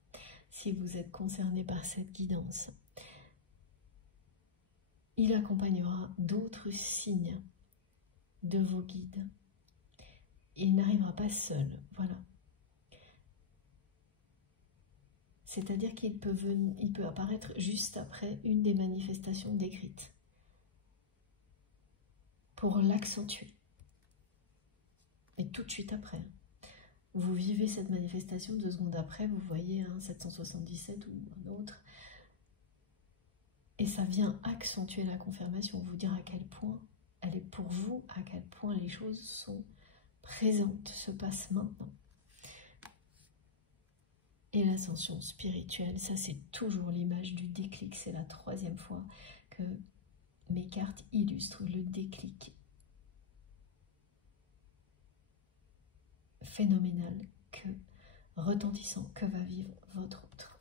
si vous êtes concerné par cette guidance. Il accompagnera d'autres signes de vos guides. Il n'arrivera pas seul, voilà. C'est-à-dire qu'il peut apparaître juste après une des manifestations décrites pour l'accentuer. Et tout de suite après. Vous vivez cette manifestation, 2 secondes après, vous voyez un 777 ou un autre. Et ça vient accentuer la confirmation, vous dire à quel point elle est pour vous, à quel point les choses sont présentes, se passent maintenant. et l'ascension spirituelle. Ça, c'est toujours l'image du déclic. C'est la 3e fois que mes cartes illustrent le déclic phénoménal, retentissant, que va vivre votre autre,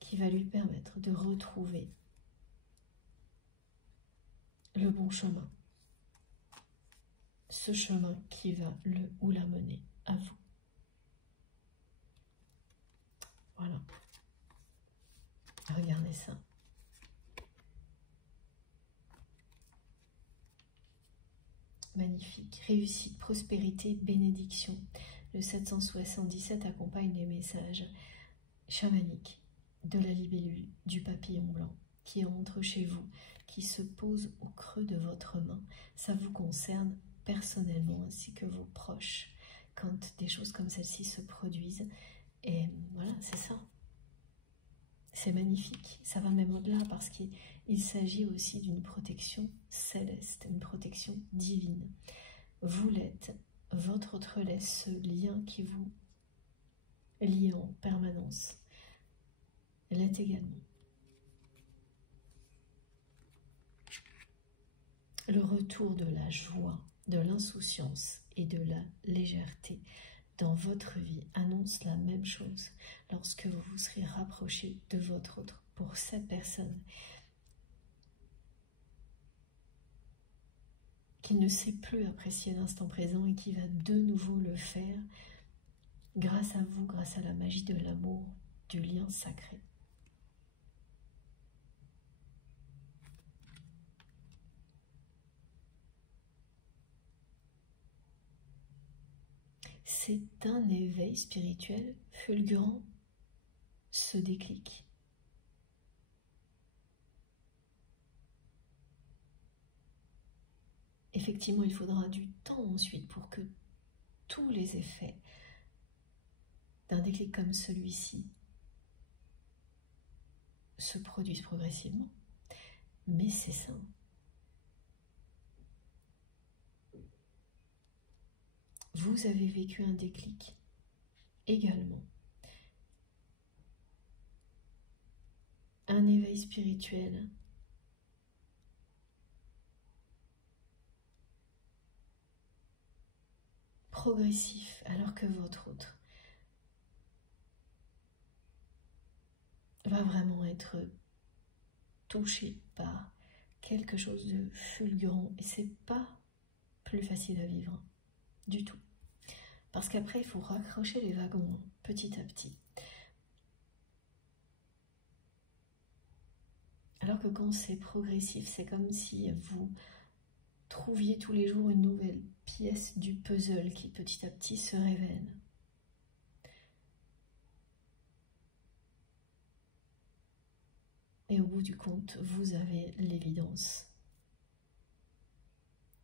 qui va lui permettre de retrouver le bon chemin, ce chemin qui va le ou la mener à vous. Voilà. Regardez ça. Magnifique. Réussite, prospérité, bénédiction. Le 777 accompagne les messages chamaniques de la libellule, du papillon blanc qui entre chez vous, qui se pose au creux de votre main. Ça vous concerne personnellement ainsi que vos proches quand des choses comme celle-ci se produisent. Et voilà, c'est ça. C'est magnifique. Ça va même au-delà parce qu'il s'agit aussi d'une protection céleste, une protection divine. Vous l'êtes, votre autre l'est, ce lien qui vous lie en permanence l'est également. Le retour de la joie, de l'insouciance et de la légèreté dans votre vie annonce la même chose lorsque vous vous serez rapproché de votre autre. Pour cette personne qui ne sait plus apprécier l'instant présent et qui va de nouveau le faire grâce à vous, grâce à la magie de l'amour, du lien sacré. C'est un éveil spirituel fulgurant, ce déclic. Effectivement, il faudra du temps ensuite pour que tous les effets d'un déclic comme celui-ci se produisent progressivement. Mais c'est ça. Vous avez vécu un déclic également. Un éveil spirituel progressif, alors que votre autre va vraiment être touché par quelque chose de fulgurant. Et c'est pas plus facile à vivre du tout. Parce qu'après, il faut raccrocher les wagons petit à petit. Alors que quand c'est progressif, c'est comme si vous trouviez tous les jours une nouvelle pièce du puzzle qui petit à petit se révèle. Et au bout du compte, vous avez l'évidence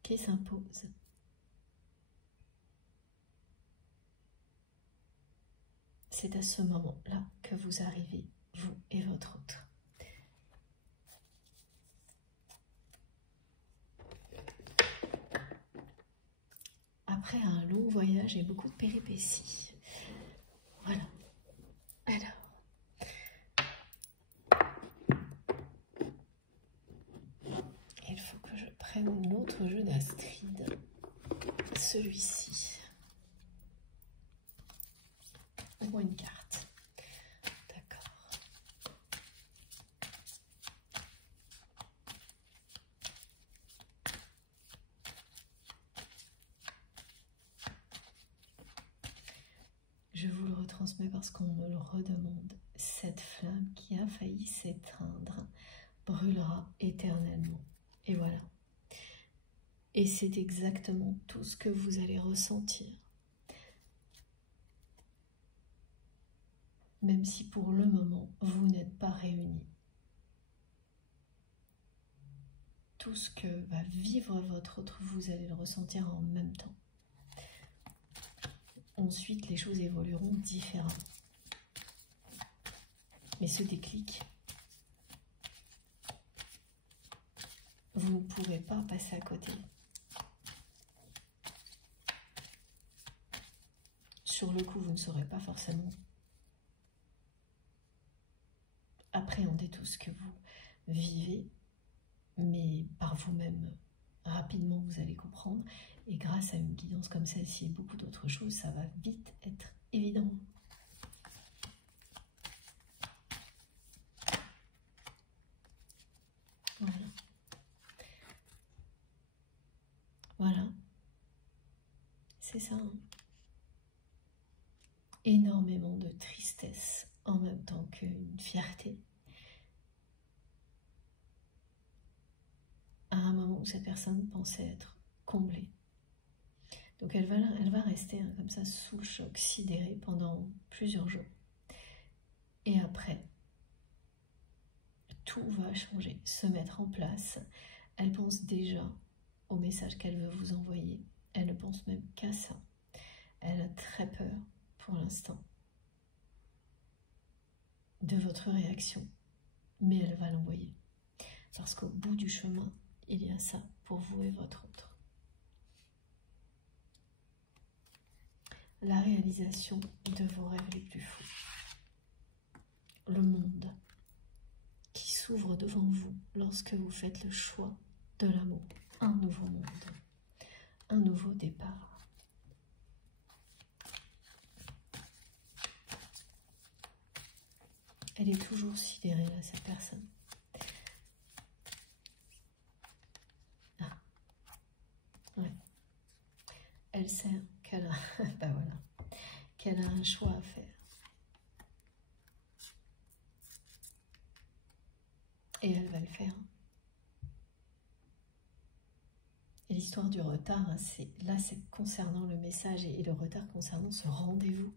qui s'impose. C'est à ce moment-là que vous arrivez, vous et votre autre. Après un long voyage et beaucoup de péripéties. Voilà. Alors. Il faut que je prenne l'autre jeu d'Astrid. Celui-ci. Au moins une carte. D'accord. Je vous le retransmets parce qu'on me le redemande. Cette flamme qui a failli s'éteindre brûlera éternellement. Et voilà. Et c'est exactement tout ce que vous allez ressentir. Même si pour le moment, vous n'êtes pas réunis. Tout ce que va vivre votre autre, vous allez le ressentir en même temps. Ensuite, les choses évolueront différemment. Mais ce déclic, vous ne pourrez pas passer à côté. Sur le coup, vous ne saurez pas forcément appréhendez tout ce que vous vivez, mais par vous-même, rapidement, vous allez comprendre. Et grâce à une guidance comme celle-ci et beaucoup d'autres choses, ça va vite être évident. Voilà. Voilà. C'est ça. Hein. Énormément de tristesse en même temps qu'une fierté. À un moment où cette personne pensait être comblée. Donc elle va rester hein, comme ça sous le choc, sidérée pendant plusieurs jours. Et après, tout va changer, se mettre en place. Elle pense déjà au message qu'elle veut vous envoyer. Elle ne pense même qu'à ça. Elle a très peur pour l'instant de votre réaction, mais elle va l'envoyer. Parce qu'au bout du chemin, il y a ça pour vous et votre autre. La réalisation de vos rêves les plus fous. Le monde qui s'ouvre devant vous lorsque vous faites le choix de l'amour. Un nouveau monde, un nouveau départ. Elle est toujours sidérée là, cette personne. Ah, ouais. Elle sait qu'elle a, ben voilà, qu'elle a un choix à faire. Et elle va le faire. Et l'histoire du retard, hein, c'est concernant le message et le retard concernant ce rendez-vous.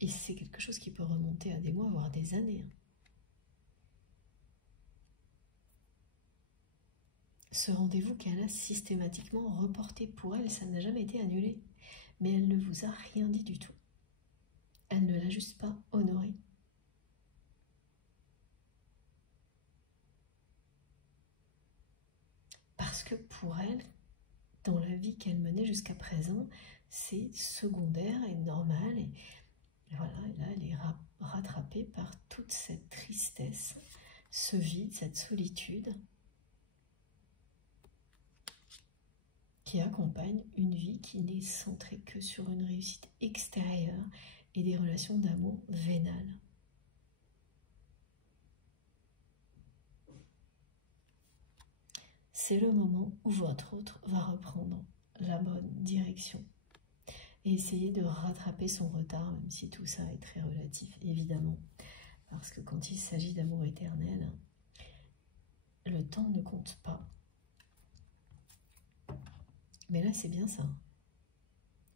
Et c'est quelque chose qui peut remonter à des mois, voire des années. Hein. Ce rendez-vous qu'elle a systématiquement reporté pour elle, ça n'a jamais été annulé. Mais elle ne vous a rien dit du tout. Elle ne l'a juste pas honoré. Parce que pour elle, dans la vie qu'elle menait jusqu'à présent, c'est secondaire et normal. Et voilà, et là, elle est rattrapée par toute cette tristesse, ce vide, cette solitude qui accompagne une vie qui n'est centrée que sur une réussite extérieure et des relations d'amour vénales. C'est le moment où votre autre va reprendre la bonne direction et essayer de rattraper son retard, même si tout ça est très relatif, évidemment. Parce que quand il s'agit d'amour éternel, le temps ne compte pas. Mais là, c'est bien ça.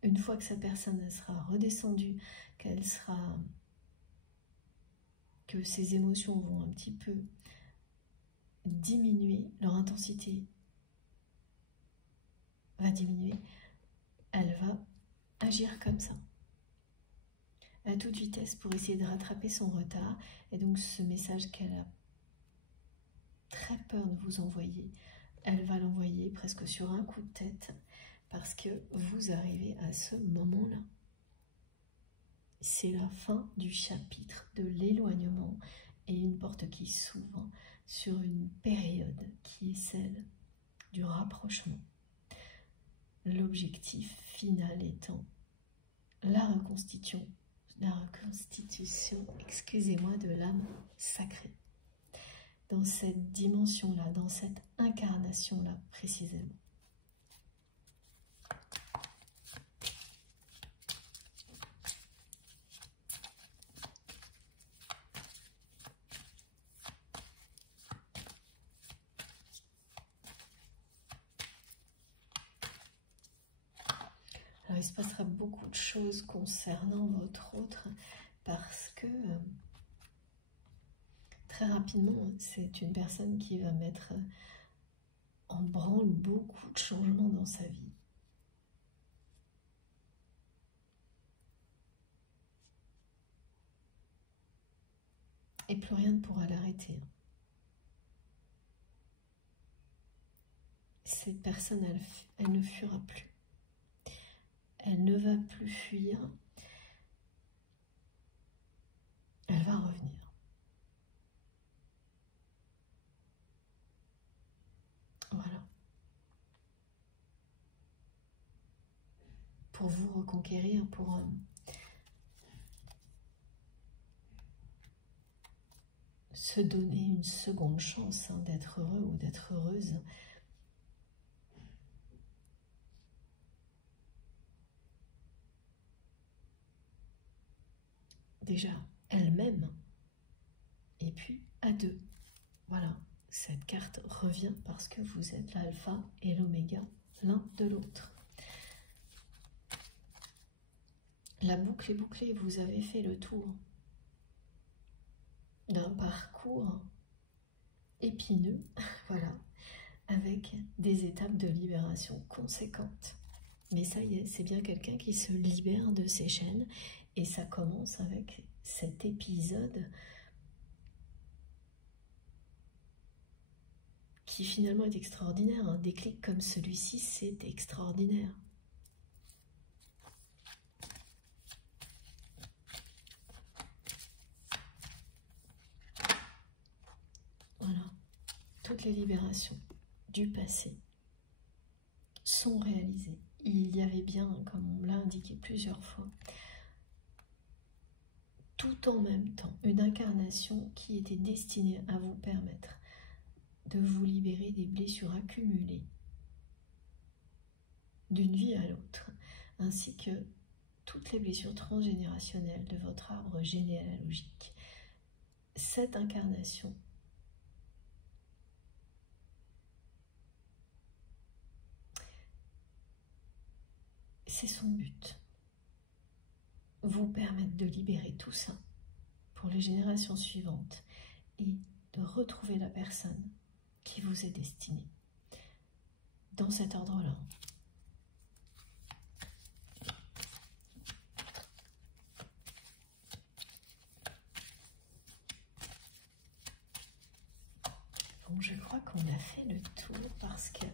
Une fois que cette personne elle sera redescendue, que ses émotions vont un petit peu diminuer, leur intensité va diminuer, elle va agir comme ça, à toute vitesse pour essayer de rattraper son retard. Et donc ce message qu'elle a très peur de vous envoyer, elle va l'envoyer presque sur un coup de tête parce que vous arrivez à ce moment-là. C'est la fin du chapitre de l'éloignement et une porte qui s'ouvre sur une période qui est celle du rapprochement. L'objectif final étant la reconstitution, excusez-moi, de l'âme sacrée. Dans cette dimension-là, dans cette incarnation-là précisément. Alors, il se passera beaucoup de choses concernant votre autre parce que très rapidement, c'est une personne qui va mettre en branle beaucoup de changements dans sa vie. Et plus rien ne pourra l'arrêter. Cette personne, elle ne fuira plus. Elle ne va plus fuir. Elle va revenir. pour vous reconquérir, pour se donner une seconde chance hein, d'être heureux ou d'être heureuse. Déjà, elle-même, et puis à deux. Voilà, cette carte revient parce que vous êtes l'alpha et l'oméga l'un de l'autre. La boucle est bouclée, vous avez fait le tour d'un parcours épineux, voilà, avec des étapes de libération conséquentes. Mais ça y est, c'est bien quelqu'un qui se libère de ses chaînes, et ça commence avec cet épisode qui finalement est extraordinaire. Un déclic comme celui-ci, c'est extraordinaire. Voilà, toutes les libérations du passé sont réalisées. Il y avait bien, comme on l'a indiqué plusieurs fois, tout en même temps, une incarnation qui était destinée à vous permettre de vous libérer des blessures accumulées d'une vie à l'autre, ainsi que toutes les blessures transgénérationnelles de votre arbre généalogique. Cette incarnation c'est son but. Vous permettre de libérer tout ça pour les générations suivantes et de retrouver la personne qui vous est destinée. Dans cet ordre-là. Bon, je crois qu'on a fait le tour parce que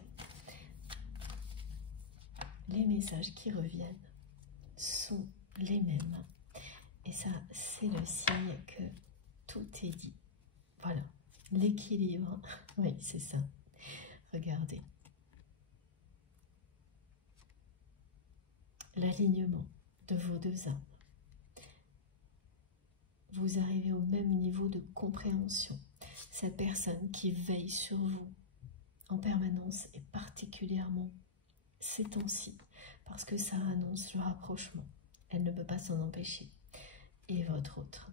les messages qui reviennent sont les mêmes. Et ça, c'est le signe que tout est dit. Voilà, l'équilibre, oui, c'est ça. Regardez. L'alignement de vos deux âmes. Vous arrivez au même niveau de compréhension. Cette personne qui veille sur vous en permanence et particulièrement ces temps-ci, parce que ça annonce le rapprochement. Elle ne peut pas s'en empêcher. Et votre autre,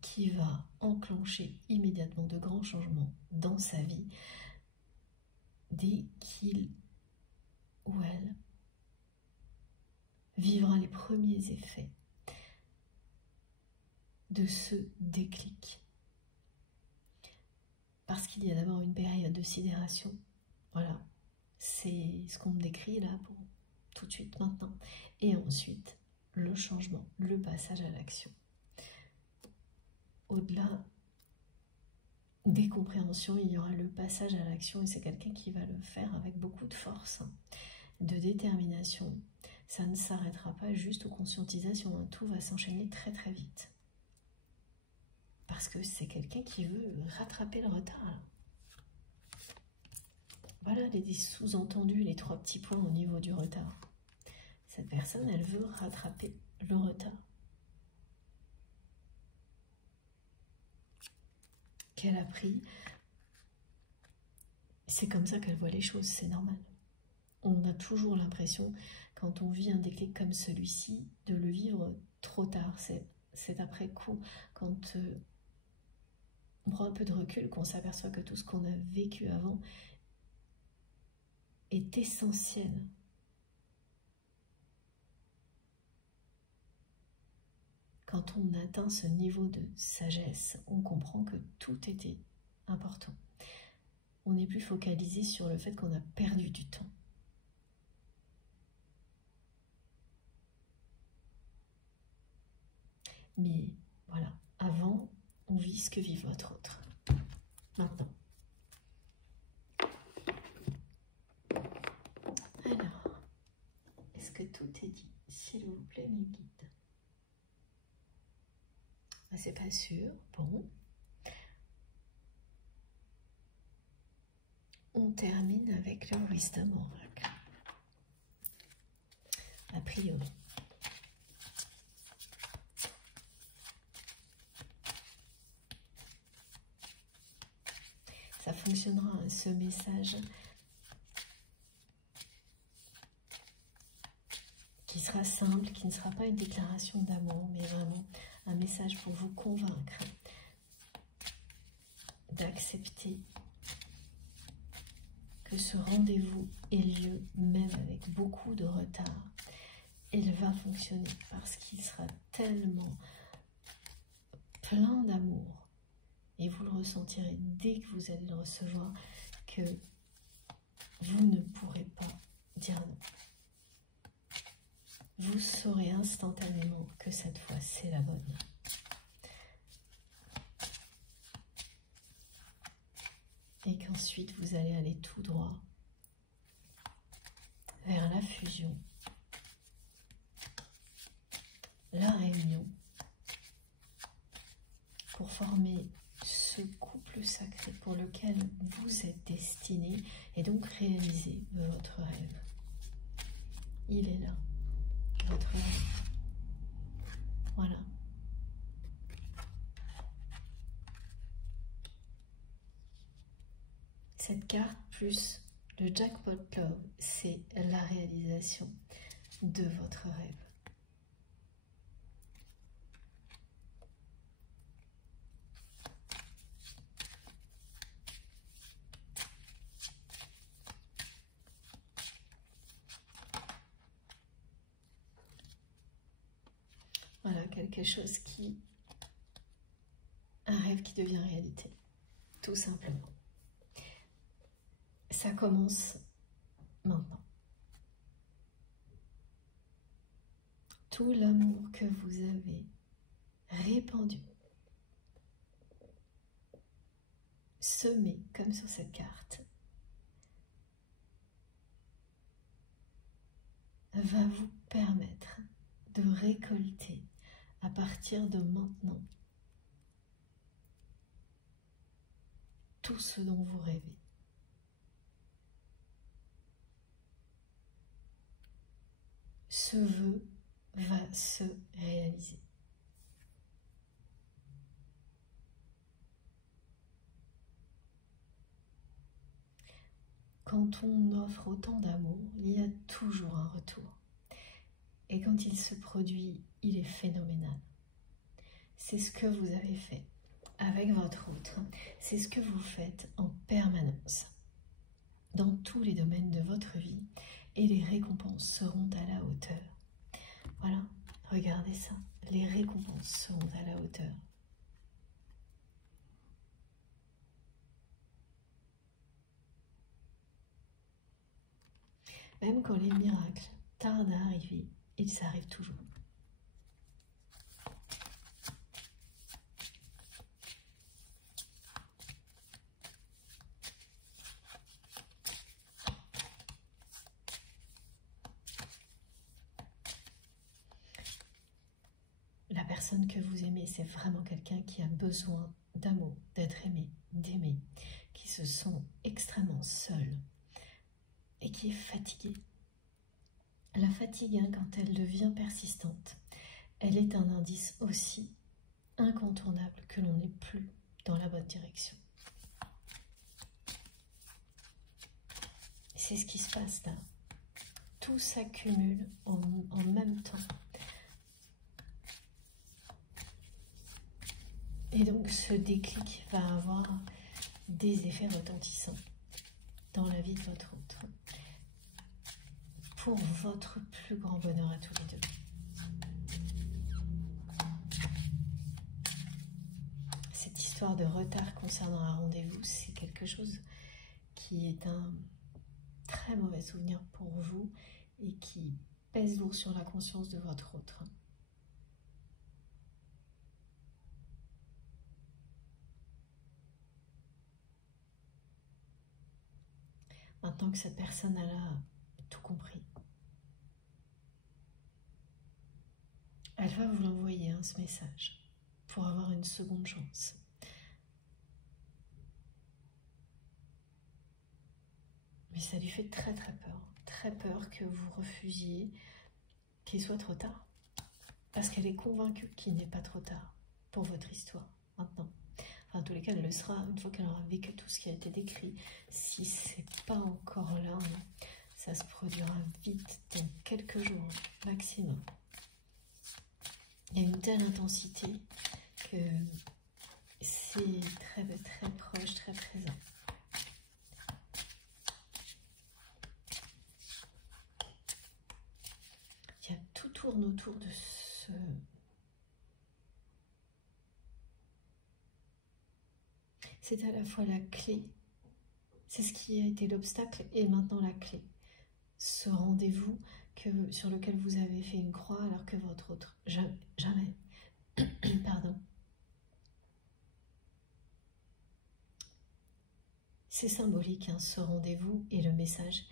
qui va enclencher immédiatement de grands changements dans sa vie dès qu'il ou elle vivra les premiers effets de ce déclic. Parce qu'il y a d'abord une période de sidération. Voilà, c'est ce qu'on me décrit là pour tout de suite maintenant. Et ensuite, le changement, le passage à l'action. Au-delà des compréhensions, il y aura le passage à l'action et c'est quelqu'un qui va le faire avec beaucoup de force, de détermination. Ça ne s'arrêtera pas juste aux conscientisations, hein. Tout va s'enchaîner très très vite. Parce que c'est quelqu'un qui veut rattraper le retard. Voilà les sous-entendus, les trois petits points au niveau du retard. Cette personne, elle veut rattraper le retard qu'elle a pris. C'est comme ça qu'elle voit les choses, c'est normal. On a toujours l'impression, quand on vit un déclic comme celui-ci, de le vivre trop tard. C'est après coup, quand on prend un peu de recul, qu'on s'aperçoit que tout ce qu'on a vécu avant est essentiel. Quand on atteint ce niveau de sagesse, on comprend que tout était important. On n'est plus focalisé sur le fait qu'on a perdu du temps. Mais voilà, avant, on vit ce que vit votre autre. Maintenant. Alors, est-ce que tout est dit? S'il vous plaît, mes guides. Ah, c'est pas sûr. Bon. On termine avec le Wisdom Oracle. A priori. Ça fonctionnera, hein, ce message qui sera simple, qui ne sera pas une déclaration d'amour, mais vraiment un message pour vous convaincre d'accepter que ce rendez-vous ait lieu, même avec beaucoup de retard. Il va fonctionner parce qu'il sera tellement plein d'amour, et vous le ressentirez dès que vous allez le recevoir, que vous ne pourrez pas dire non. Vous saurez instantanément que cette fois c'est la bonne. Et qu'ensuite vous allez aller tout droit vers la fusion, la réunion, pour former ce couple sacré pour lequel vous êtes destiné et donc réaliser votre rêve. Il est là, votre rêve. Voilà. Cette carte plus le Jackpot Love, c'est la réalisation de votre rêve. Voilà, quelque chose qui... un rêve qui devient réalité, tout simplement. Ça commence maintenant. Tout l'amour que vous avez répandu, semé comme sur cette carte, va vous permettre de récolter à partir de maintenant tout ce dont vous rêvez. Ce vœu va se réaliser. Quand on offre autant d'amour, il y a toujours un retour. Et quand il se produit, il est phénoménal. C'est ce que vous avez fait avec votre autre. C'est ce que vous faites en permanence dans tous les domaines de votre vie. Et les récompenses seront à la hauteur. Voilà, regardez ça. Les récompenses seront à la hauteur. Même quand les miracles tardent à arriver, ils arrivent toujours. La personne que vous aimez, c'est vraiment quelqu'un qui a besoin d'amour, d'être aimé, d'aimer, qui se sent extrêmement seul et qui est fatigué. La fatigue, hein, quand elle devient persistante, elle est un indice aussi incontournable que l'on n'est plus dans la bonne direction. C'est ce qui se passe là. Tout s'accumule en même temps. Et donc ce déclic va avoir des effets retentissants dans la vie de votre autre, pour votre plus grand bonheur à tous les deux. Cette histoire de retard concernant un rendez-vous, c'est quelque chose qui est un très mauvais souvenir pour vous et qui pèse lourd sur la conscience de votre autre. Maintenant que cette personne a tout compris, elle va vous l'envoyer, hein, ce message, pour avoir une seconde chance. Mais ça lui fait très peur que vous refusiez qu'il soit trop tard. Parce qu'elle est convaincue qu'il n'est pas trop tard pour votre histoire, maintenant. Enfin, en tous les cas, elle le sera une fois qu'elle aura vécu tout ce qui a été décrit. Si c'est pas encore là, ça se produira vite, dans quelques jours maximum. Il y a une telle intensité que c'est très proche, très présent. Tout tourne autour de ce... C'est à la fois la clé, c'est ce qui a été l'obstacle et maintenant la clé. Ce rendez-vous sur lequel vous avez fait une croix alors que votre autre... Jamais. Pardon. C'est symbolique, hein, ce rendez-vous et le message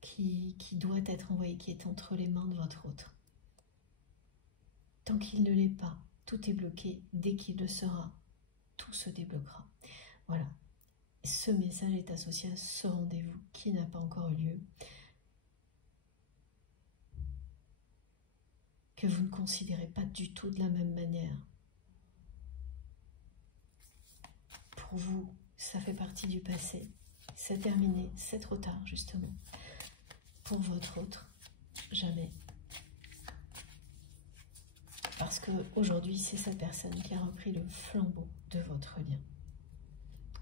qui doit être envoyé, qui est entre les mains de votre autre. Tant qu'il ne l'est pas, tout est bloqué. Dès qu'il le sera, tout se débloquera. Voilà. Ce message est associé à ce rendez-vous qui n'a pas encore eu lieu, que vous ne considérez pas du tout de la même manière. Pour vous, ça fait partie du passé. C'est terminé, c'est trop tard, justement. Pour votre autre, jamais. Parce qu'aujourd'hui, c'est cette personne qui a repris le flambeau de votre lien.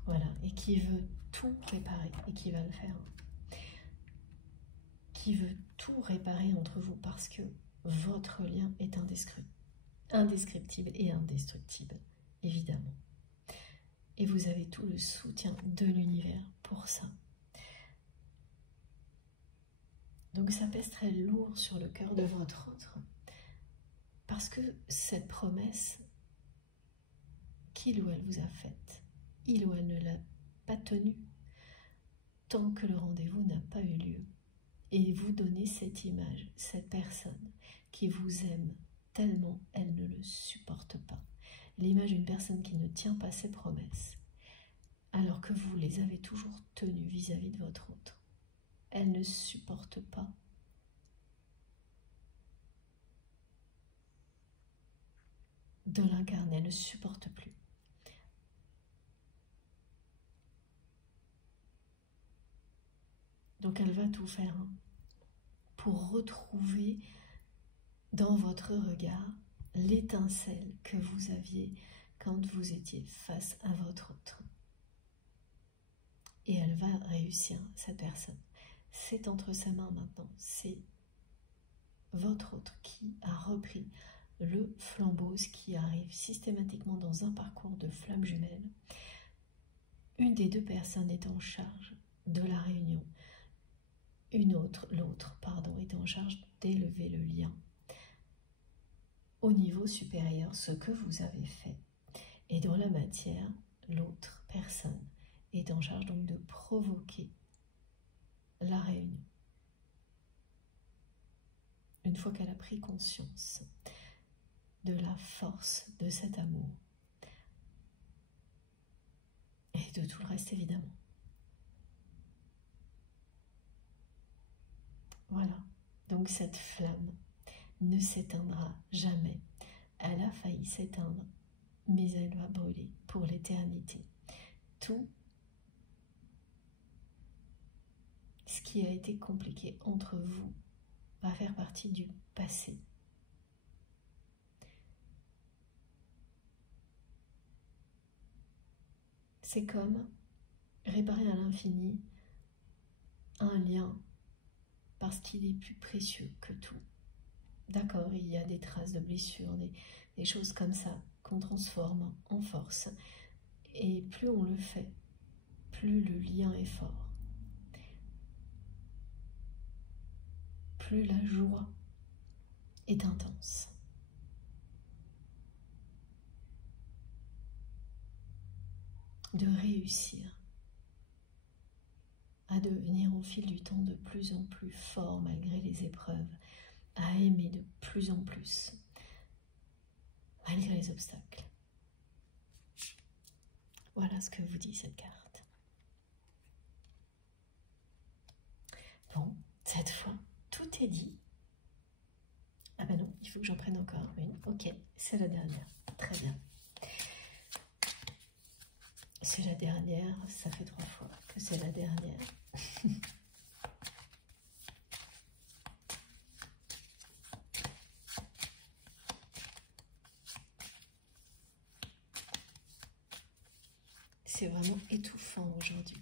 Voilà, et qui veut tout réparer, et qui va le faire. Qui veut tout réparer entre vous, parce que votre lien est indescriptible et indestructible, évidemment. Et vous avez tout le soutien de l'univers pour ça. Donc ça pèse très lourd sur le cœur de votre autre, parce que cette promesse qu'il ou elle vous a faite, il ou elle ne l'a pas tenue tant que le rendez-vous n'a pas eu lieu. Et vous donnez cette image, cette personne qui vous aime tellement, elle ne le supporte pas. L'image d'une personne qui ne tient pas ses promesses, alors que vous les avez toujours tenues vis-à-vis de votre autre. Elle ne supporte pas. De l'incarner, elle ne supporte plus. Donc elle va tout faire pour retrouver dans votre regard l'étincelle que vous aviez quand vous étiez face à votre autre. Et elle va réussir, cette personne. C'est entre ses mains maintenant, c'est votre autre qui a repris le flambeau, ce qui arrive systématiquement dans un parcours de flammes jumelles. Une des deux personnes est en charge de la réunion. L'autre, est en charge d'élever le lien au niveau supérieur, ce que vous avez fait. Et dans la matière, l'autre personne est en charge donc de provoquer la réunion. Une fois qu'elle a pris conscience de la force de cet amour et de tout le reste évidemment. Voilà, donc cette flamme ne s'éteindra jamais. Elle a failli s'éteindre, mais elle va brûler pour l'éternité. Tout ce qui a été compliqué entre vous va faire partie du passé. C'est comme réparer à l'infini un lien parce qu'il est plus précieux que tout. D'accord, il y a des traces de blessures, des choses comme ça qu'on transforme en force. Et plus on le fait, plus le lien est fort. Plus la joie est intense. De réussir à devenir au fil du temps de plus en plus fort malgré les épreuves, à aimer de plus en plus malgré les obstacles. Voilà ce que vous dit cette carte. c'est la dernière, ça fait 3 fois que c'est la dernière. C'est vraiment étouffant aujourd'hui.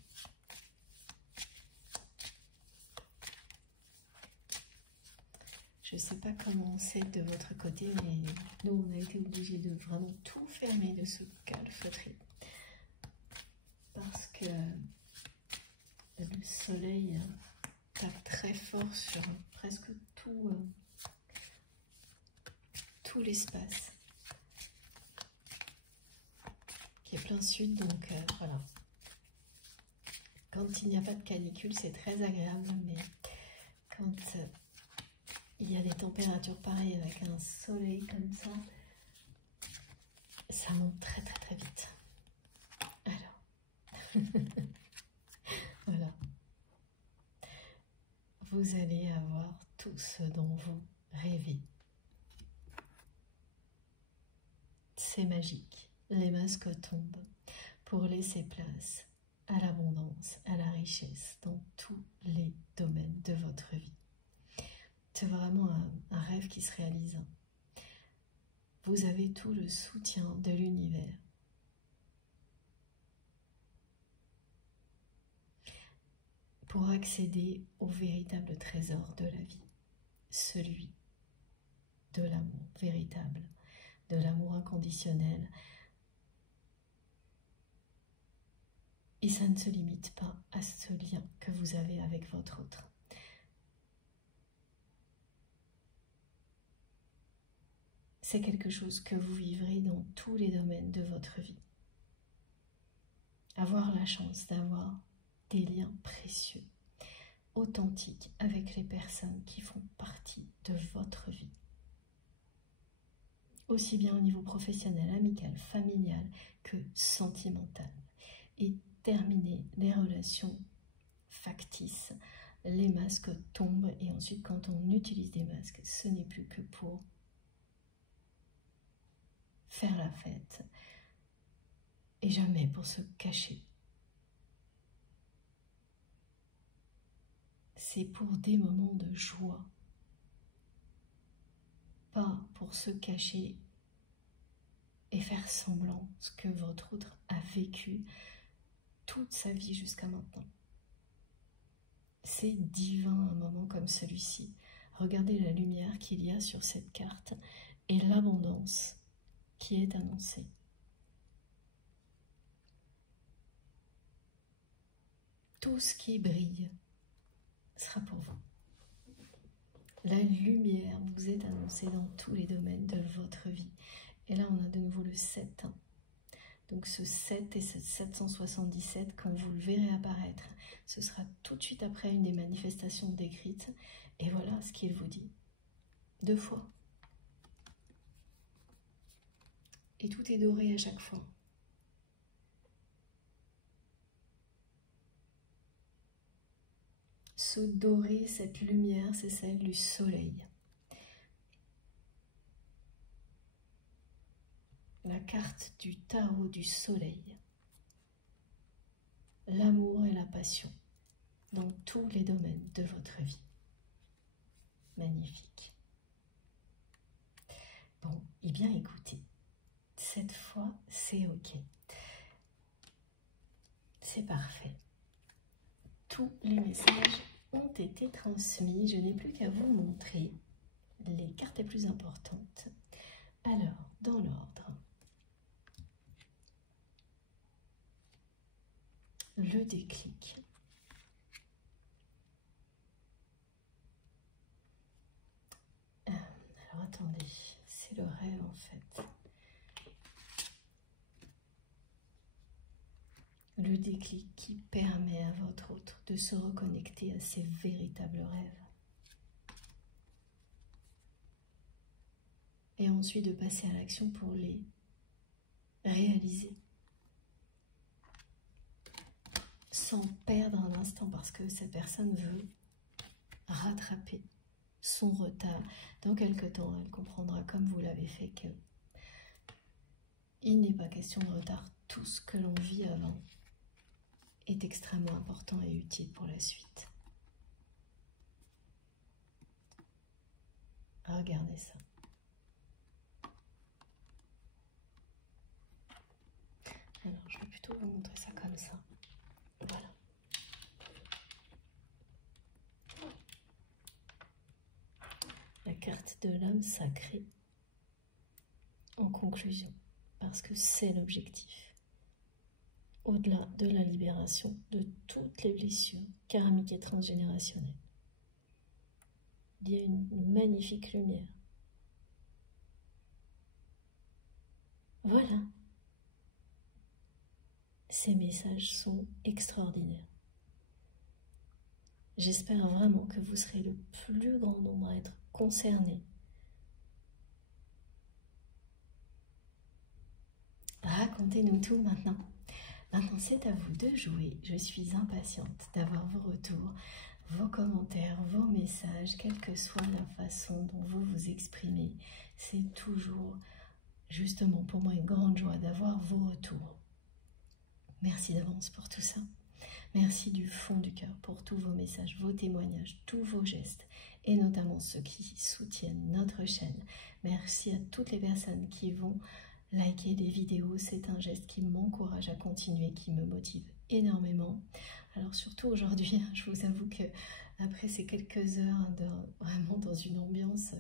Je ne sais pas comment c'est de votre côté, mais nous, on a été obligés de vraiment tout fermer, de se calfeutrer. Parce que le soleil tape très fort sur presque tout l'espace qui est plein sud, donc voilà. Quand il n'y a pas de canicule, c'est très agréable, mais quand il y a des températures pareilles avec un soleil comme ça monte très très très vite. Alors, voilà. Vous allez avoir tout ce dont vous rêvez. C'est magique. Les masques tombent pour laisser place à l'abondance, à la richesse dans tous les domaines de votre vie. C'est vraiment un rêve qui se réalise. Vous avez tout le soutien de l'univers. Pour accéder au véritable trésor de la vie, celui de l'amour véritable, de l'amour inconditionnel. Et ça ne se limite pas à ce lien que vous avez avec votre autre. C'est quelque chose que vous vivrez dans tous les domaines de votre vie. Avoir la chance d'avoir des liens précieux, authentiques avec les personnes qui font partie de votre vie. Aussi bien au niveau professionnel, amical, familial que sentimental. Et terminer les relations factices. Les masques tombent et ensuite quand on utilise des masques, ce n'est plus que pour faire la fête et jamais pour se cacher. C'est pour des moments de joie, pas pour se cacher et faire semblant ce que votre autre a vécu toute sa vie jusqu'à maintenant. C'est divin un moment comme celui-ci. Regardez la lumière qu'il y a sur cette carte et l'abondance qui est annoncée. Tout ce qui brille sera pour vous. La lumière vous est annoncée dans tous les domaines de votre vie. Et là, on a de nouveau le 7. Donc ce 7 et ce 777, quand vous le verrez apparaître, ce sera tout de suite après une des manifestations décrites. Et voilà ce qu'il vous dit. 2 fois. Et tout est doré à chaque fois. Ce doré, cette lumière, c'est celle du soleil. La carte du tarot du soleil. L'amour et la passion dans tous les domaines de votre vie. Magnifique. Bon, eh bien écoutez, cette fois c'est ok. C'est parfait. Tous les messages ont été transmis. Je n'ai plus qu'à vous montrer les cartes les plus importantes. Alors, dans l'ordre, le déclic. Alors attendez, c'est le rêve en fait. Le déclic qui permet à votre autre de se reconnecter à ses véritables rêves. Et ensuite de passer à l'action pour les réaliser. Sans perdre un instant parce que cette personne veut rattraper son retard. Dans quelque temps, elle comprendra comme vous l'avez fait que il n'est pas question de retard tout ce que l'on vit avant est extrêmement important et utile pour la suite. Regardez ça. Alors, je vais plutôt vous montrer ça comme ça. Voilà. La carte de l'homme sacré en conclusion, parce que c'est l'objectif. Au-delà de la libération de toutes les blessures karmiques et transgénérationnelles, il y a une magnifique lumière. Voilà. Ces messages sont extraordinaires. J'espère vraiment que vous serez le plus grand nombre à être concernés. Racontez-nous tout maintenant. Maintenant, c'est à vous de jouer. Je suis impatiente d'avoir vos retours, vos commentaires, vos messages, quelle que soit la façon dont vous vous exprimez. C'est toujours, justement, pour moi, une grande joie d'avoir vos retours. Merci d'avance pour tout ça. Merci du fond du cœur pour tous vos messages, vos témoignages, tous vos gestes, et notamment ceux qui soutiennent notre chaîne. Merci à toutes les personnes qui vont liker les vidéos. C'est un geste qui m'encourage à continuer, qui me motive énormément. Alors surtout aujourd'hui, je vous avoue que après ces quelques heures vraiment dans une ambiance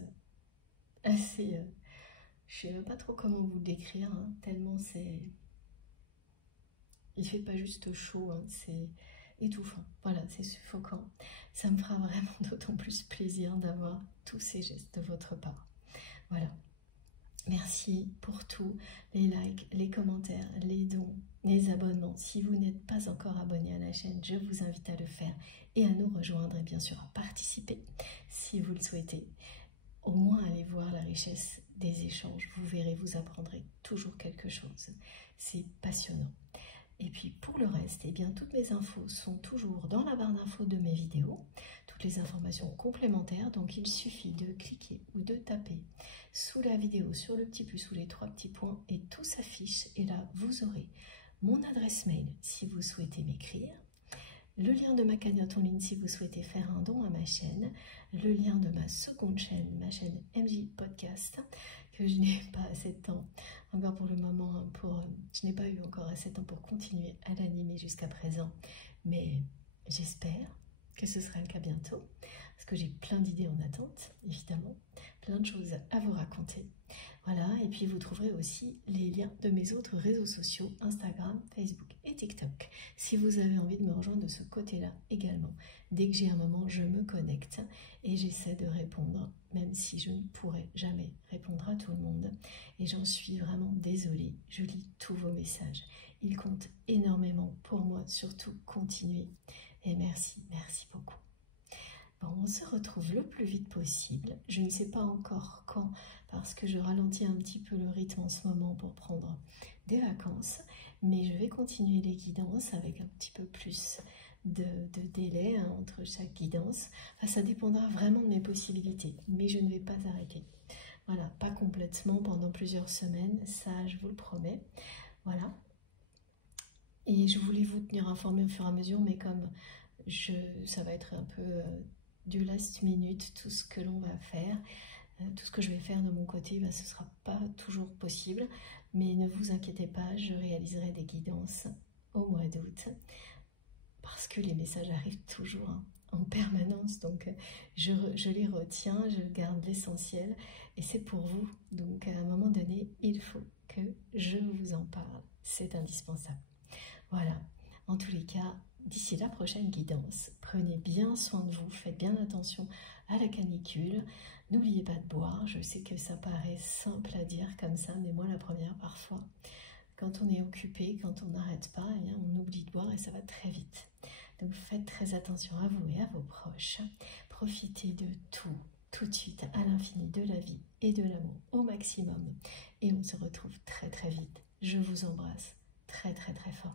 assez... je sais même pas trop comment vous le décrire, hein, tellement c'est... Il fait pas juste chaud, hein, c'est étouffant. Voilà, c'est suffocant. Ça me fera vraiment d'autant plus plaisir d'avoir tous ces gestes de votre part. Voilà. Merci pour tout, les likes, les commentaires, les dons, les abonnements. Si vous n'êtes pas encore abonné à la chaîne, je vous invite à le faire et à nous rejoindre et bien sûr à participer si vous le souhaitez. Au moins allez voir la richesse des échanges. Vous verrez, vous apprendrez toujours quelque chose. C'est passionnant. Et puis pour le reste, eh bien, toutes mes infos sont toujours dans la barre d'infos de mes vidéos, toutes les informations complémentaires, donc il suffit de cliquer ou de taper sous la vidéo sur le petit plus ou les 3 petits points et tout s'affiche et là vous aurez mon adresse mail si vous souhaitez m'écrire, le lien de ma cagnotte en ligne si vous souhaitez faire un don à ma chaîne, le lien de ma seconde chaîne, ma chaîne MJ Podcast, que je n'ai pas assez de temps encore pour le moment, je n'ai pas eu encore assez de temps pour continuer à l'animer jusqu'à présent, mais j'espère que ce sera le cas bientôt, parce que j'ai plein d'idées en attente, évidemment, plein de choses à vous raconter. Voilà, et puis vous trouverez aussi les liens de mes autres réseaux sociaux, Instagram, Facebook et TikTok, si vous avez envie de me rejoindre de ce côté-là également. Dès que j'ai un moment, je me connecte et j'essaie de répondre, même si je ne pourrai jamais répondre à tout le monde. Et j'en suis vraiment désolée, je lis tous vos messages. Ils comptent énormément pour moi, surtout continuez. Et merci, merci beaucoup. Bon, on se retrouve le plus vite possible. Je ne sais pas encore quand, parce que je ralentis un petit peu le rythme en ce moment pour prendre des vacances. Mais je vais continuer les guidances avec un petit peu plus de délai hein, entre chaque guidance. Enfin, ça dépendra vraiment de mes possibilités, mais je ne vais pas arrêter. Voilà, pas complètement pendant plusieurs semaines, ça je vous le promets. Voilà. Et je voulais vous tenir informé au fur et à mesure, mais comme ça va être un peu du last minute, tout ce que l'on va faire, tout ce que je vais faire de mon côté, ben, ce ne sera pas toujours possible. Mais ne vous inquiétez pas, je réaliserai des guidances au mois d'août, parce que les messages arrivent toujours hein, en permanence, donc je les retiens, je garde l'essentiel, et c'est pour vous. Donc à un moment donné, il faut que je vous en parle, c'est indispensable. Voilà, en tous les cas, d'ici la prochaine guidance, prenez bien soin de vous, faites bien attention à la canicule, n'oubliez pas de boire. Je sais que ça paraît simple à dire comme ça, mais moi la première parfois, quand on est occupé, quand on n'arrête pas, eh bien, on oublie de boire et ça va très vite. Donc faites très attention à vous et à vos proches, profitez de tout de suite, à l'infini, de la vie et de l'amour au maximum. Et on se retrouve très très vite. Je vous embrasse très très très fort.